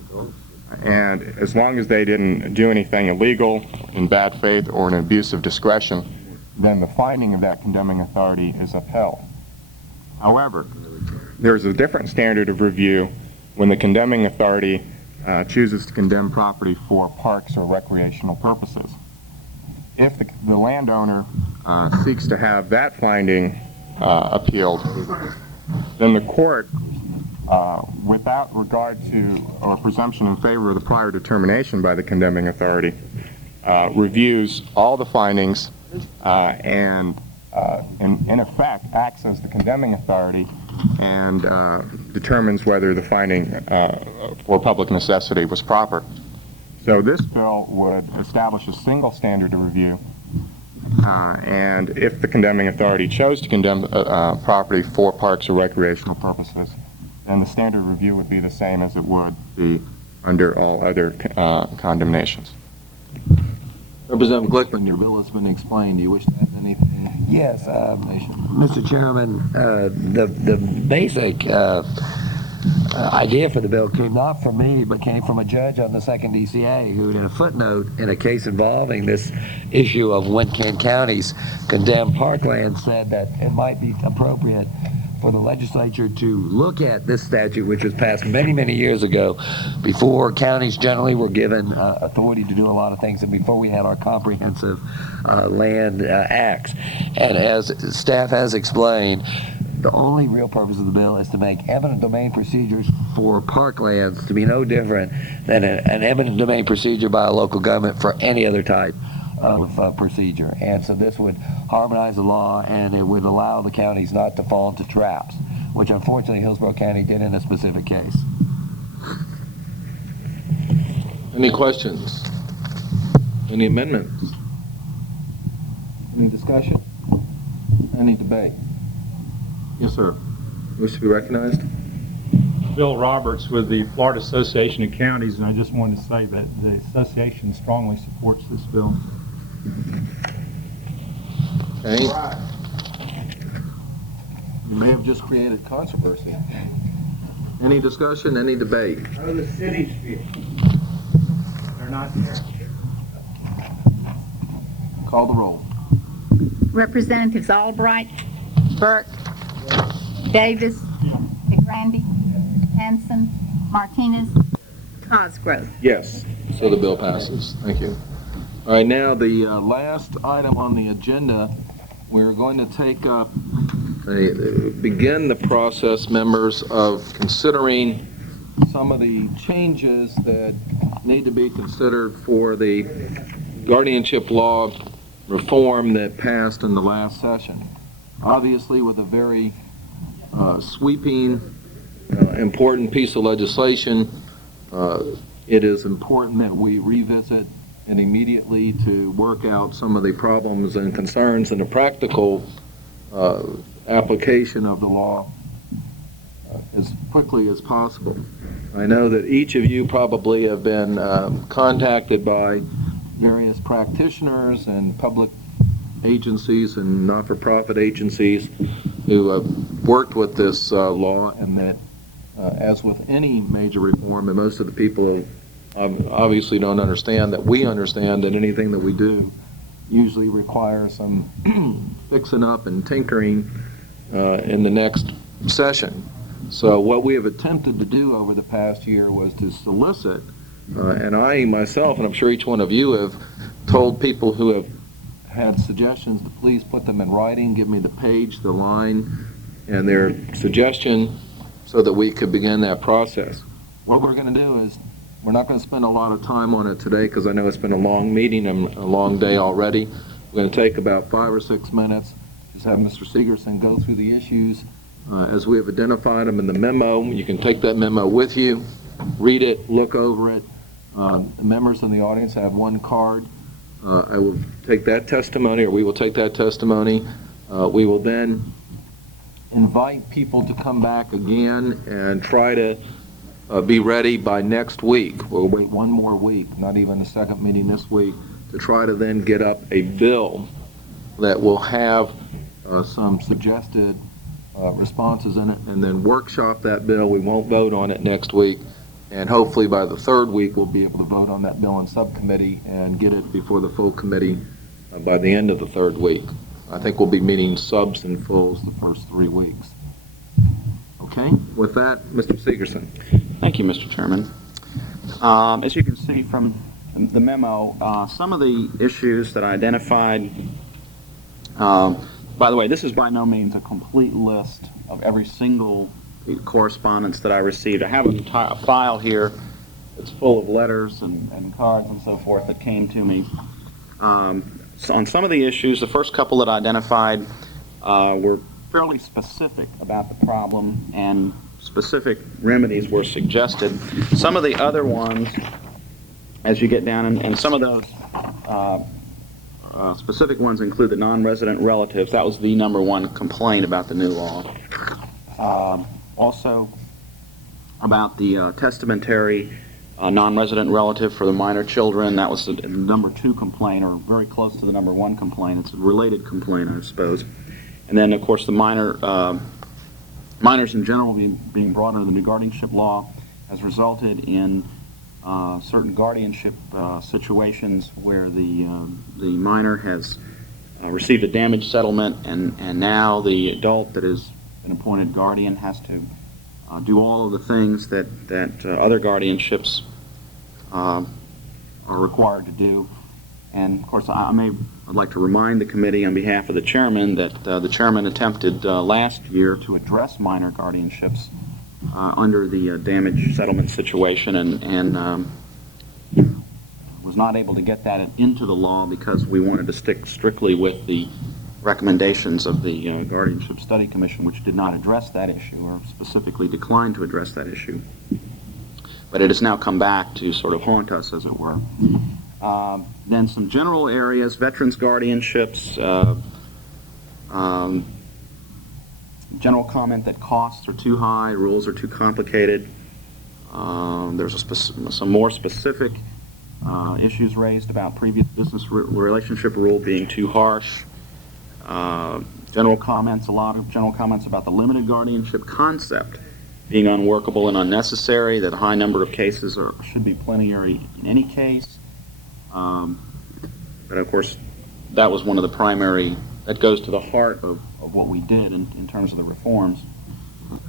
and as long as they didn't do anything illegal, in bad faith, or in abuse of discretion, then the finding of that condemning authority is upheld. However, there's a different standard of review when the condemning authority chooses to condemn property for parks or recreational purposes. If the landowner seeks to have that finding appealed, then the court, without regard to or presumption in favor of the prior determination by the condemning authority, reviews all the findings and in effect acts as the condemning authority and determines whether the finding for public necessity was proper. So this bill would establish a single standard of review, and if the condemning authority chose to condemn property for parks or recreational purposes, then the standard of review would be the same as it would be under all other condemnations. Representative Glickman, your bill has been explained. Do you wish to add anything? Yes, Mr. Chairman, the basic idea for the bill came not from me, but came from a judge on the 2nd DCA who, in a footnote in a case involving this issue of when can counties condemn parkland, said that it might be appropriate for the legislature to look at this statute, which was passed many, many years ago, before counties generally were given authority to do a lot of things and before we had our comprehensive land acts. And as staff has explained, the only real purpose of the bill is to make eminent domain procedures for parklands to be no different than an eminent domain procedure by a local government for any other type of procedure. And so this would harmonize the law, and it would allow the counties not to fall into traps, which unfortunately Hillsborough County did in a specific case. Any questions? Any amendments? Any discussion? Any debate? Yes, sir. Wish to be recognized? Bill Roberts with the Florida Association of Counties, and I just wanted to say that the association strongly supports this bill. Okay. You may have just created controversy. Any discussion, any debate? How do the cities feel? They're not there. Call the roll. Representatives Albright, Burke, Davis, DeGrande, Hanson, Martinez, Cosgrove. Yes. So the bill passes. Thank you. All right, now the last item on the agenda, we're going to take up, begin the process, members, of considering some of the changes that need to be considered for the guardianship law reform that passed in the last session. Obviously, with a very sweeping, important piece of legislation, it is important that we revisit and immediately to work out some of the problems and concerns in the practical application of the law as quickly as possible. I know that each of you probably have been contacted by various practitioners and public agencies and not-for-profit agencies who have worked with this law, and that as with any major reform, and most of the people obviously don't understand that we understand that anything that we do usually requires some fixing up and tinkering in the next session. So what we have attempted to do over the past year was to solicit, and I myself, and I'm sure each one of you have told people who have had suggestions to please put them in writing, give me the page, the line, and their suggestion so that we could begin that process. What we're going to do is, we're not going to spend a lot of time on it today because I know it's been a long meeting and a long day already. We're going to take about 5 or 6 minutes, just have Mr. Segerson go through the issues as we have identified them in the memo. You can take that memo with you, read it, look over it. Members in the audience have one card. I will take that testimony, or we will take that testimony. We will then invite people to come back again and try to be ready by next week. We'll wait one more week, not even the second meeting this week, to try to then get up a bill that will have some suggested responses in it, and then workshop that bill. We won't vote on it next week, and hopefully by the third week we'll be able to vote on that bill in subcommittee and get it before the full committee by the end of the third week. I think we'll be meeting subs and fulls the first 3 weeks. Okay, with that, Mr. Segerson. Thank you, Mr. Chairman. As you can see from the memo, some of the issues that I identified, by the way, this is by no means a complete list of every single correspondence that I received. I have a file here that's full of letters and cards and so forth that came to me. So on some of the issues, the first couple that I identified were fairly specific about the problem, and specific remedies were suggested. Some of the other ones, as you get down, and some of those specific ones include the non-resident relatives. That was the #1 complaint about the new law. Also about the testamentary non-resident relative for the minor children. That was the #2 complaint, or very close to the #1 complaint. It's a related complaint, I suppose. And then, of course, the minors in general being brought under the new guardianship law has resulted in certain guardianship situations where the minor has received a damage settlement, and now the adult that is an appointed guardian has to do all of the things that other guardianships are required to do. And of course, I'd like to remind the committee on behalf of the chairman that the chairman attempted last year to address minor guardianships under the damage settlement situation, and was not able to get that into the law because we wanted to stick strictly with the recommendations of the Guardianship Study Commission, which did not address that issue, or specifically declined to address that issue. But it has now come back to sort of haunt us, as it were. Then some general areas, veterans guardianships, general comment that costs are too high, rules are too complicated. There's some more specific issues raised about previous business relationship rule being too harsh. General comments, a lot of general comments about the limited guardianship concept being unworkable and unnecessary, that a high number of cases should be plenary in any case. But of course, that was one of the primary, that goes to the heart of what we did in terms of the reforms.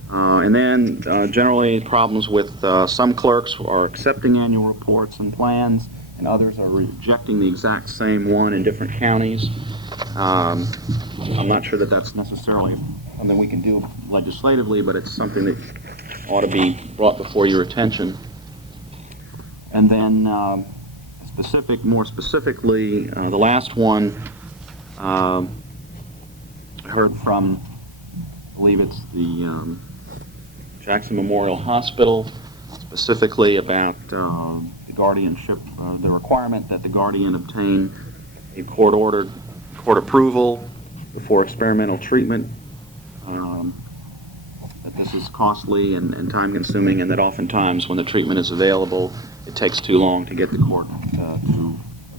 And then generally problems with some clerks are accepting annual reports and plans, and others are rejecting the exact same one in different counties. I'm not sure that that's necessarily something we can do legislatively, but it's something that ought to be brought before your attention. And then more specifically, the last one I heard from, I believe it's the Jackson Memorial Hospital, specifically about the guardianship, the requirement that the guardian obtain a court approval before experimental treatment, that this is costly and time-consuming, and that oftentimes when the treatment is available, it takes too long to get the court to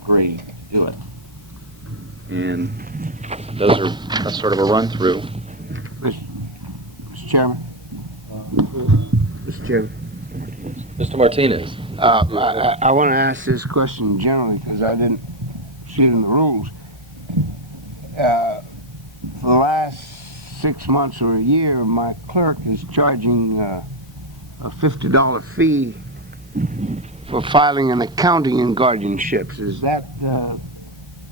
agree to do it. And that's sort of a run-through. Mr. Chairman. Mr. Chairman. Mr. Martinez. I want to ask this question generally because I didn't see it in the rules. For the last 6 months or a year, my clerk is charging a $50 fee for filing an accounting in guardianships. Is that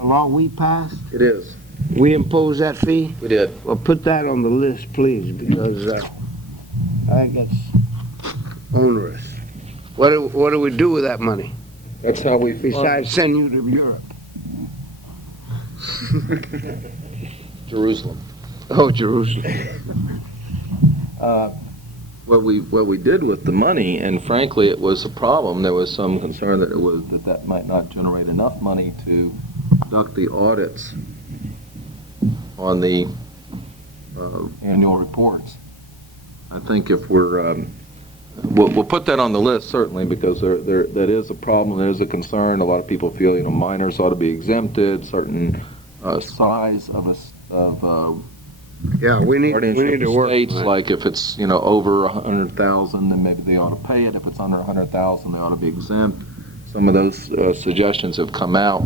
the law we passed? It is. We imposed that fee? We did. Well, put that on the list, please, because I think it's onerous. What do we do with that money? That's how we... Besides send you to Europe. Jerusalem. Oh, Jerusalem. What we did with the money, and frankly, it was a problem. There was some concern that that might not generate enough money to conduct the audits on the annual reports. I think if we're we'll put that on the list certainly, because that is a problem. There is a concern. A lot of people feel minors ought to be exempted. Certain size of yeah, we need to work estates, like if it's over 100,000, then maybe they ought to pay it. If it's under 100,000, they ought to be exempt. Some of those suggestions have come out,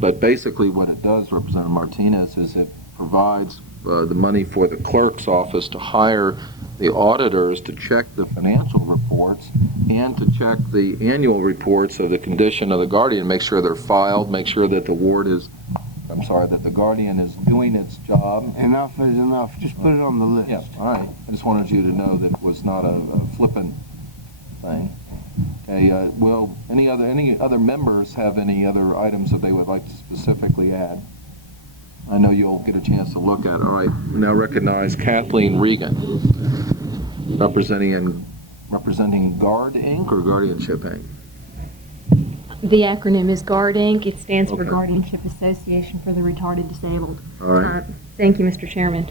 but basically what it does, Representative Martinez, is it provides the money for the clerk's office to hire the auditors to check the financial reports and to check the annual reports of the condition of the guardian, make sure they're filed, make sure that that the guardian is doing its job. Enough is enough. Just put it on the list. Yeah, all right. I just wanted you to know that it was not a flippant thing. Okay, will any other members have any other items that they would like to specifically add? I know you'll get a chance to look at it. All right, we now recognize Kathleen Regan, representing GUARD Inc. or Guardianship Inc.? The acronym is GUARD Inc. It stands for Guardianship Association for the Retarded Disabled. All right. Thank you, Mr. Chairman.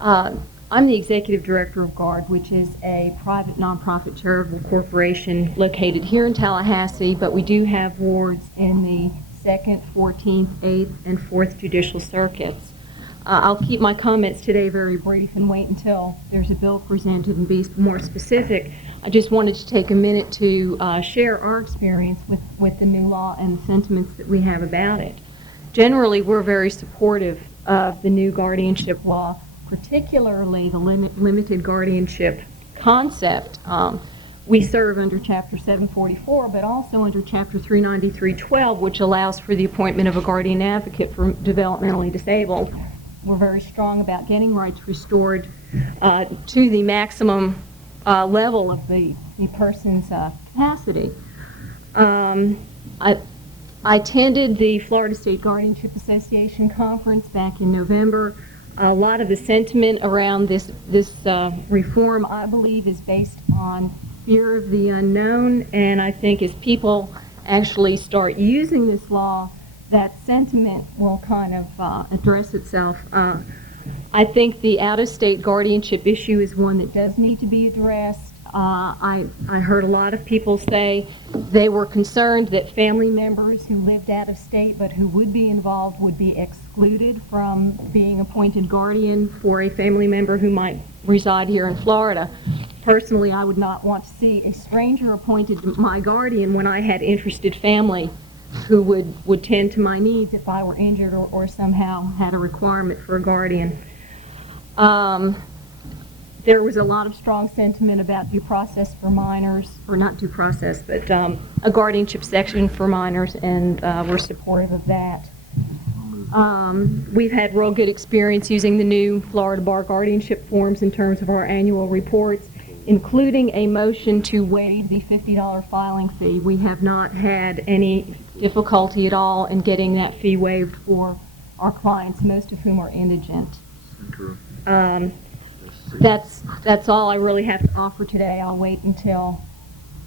I'm the executive director of GUARD, which is a private nonprofit charitable corporation located here in Tallahassee, but we do have wards in the 2nd, 14th, 8th, and 4th Judicial Circuits. I'll keep my comments today very brief and wait until there's a bill presented and be more specific. I just wanted to take a minute to share our experience with the new law and the sentiments that we have about it. Generally, we're very supportive of the new guardianship law, particularly the limited guardianship concept. We serve under Chapter 744, but also under Chapter 393.12, which allows for the appointment of a guardian advocate for developmentally disabled. We're very strong about getting rights restored to the maximum level of the person's capacity. I attended the Florida State Guardianship Association conference back in November. A lot of the sentiment around this reform, I believe, is based on fear of the unknown, and I think as people actually start using this law, that sentiment will kind of address itself. I think the out-of-state guardianship issue is one that does need to be addressed. I heard a lot of people say they were concerned that family members who lived out of state but who would be involved would be excluded from being appointed guardian for a family member who might reside here in Florida. Personally, I would not want to see a stranger appointed my guardian when I had interested family who would tend to my needs if I were injured or somehow had a requirement for a guardian. There was a lot of strong sentiment about due process for minors, or not due process, but a guardianship section for minors, and we're supportive of that. We've had real good experience using the new Florida Bar guardianship forms in terms of our annual reports, including a motion to waive the $50 filing fee. We have not had any difficulty at all in getting that fee waived for our clients, most of whom are indigent. That's all I really have to offer today. I'll wait until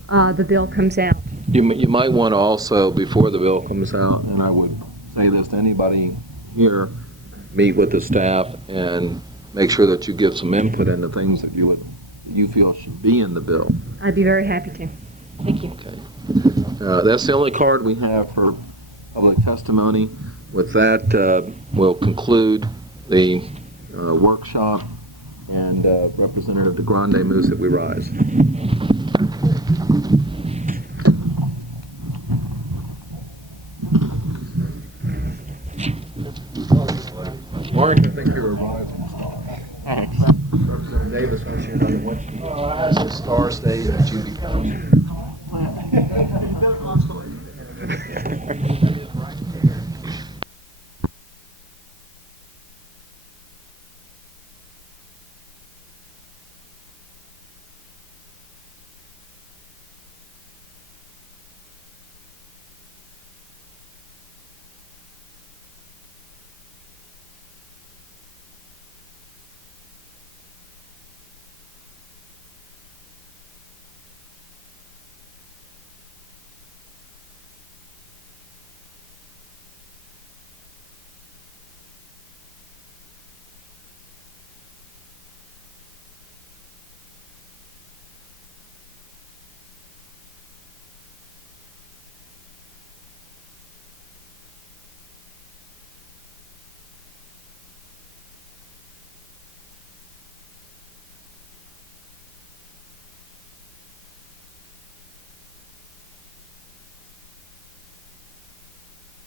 the bill comes out. You might want to also, before the bill comes out, and I would say this to anybody here, meet with the staff and make sure that you give some input into things that you feel should be in the bill. I'd be very happy to. Thank you. Okay. That's the only card we have for public testimony. With that, we'll conclude the workshop, and Representative DeGrande moves that we rise. Mark, I think you're arriving. Representative Davis wants you to know that once you star state, Judy comes.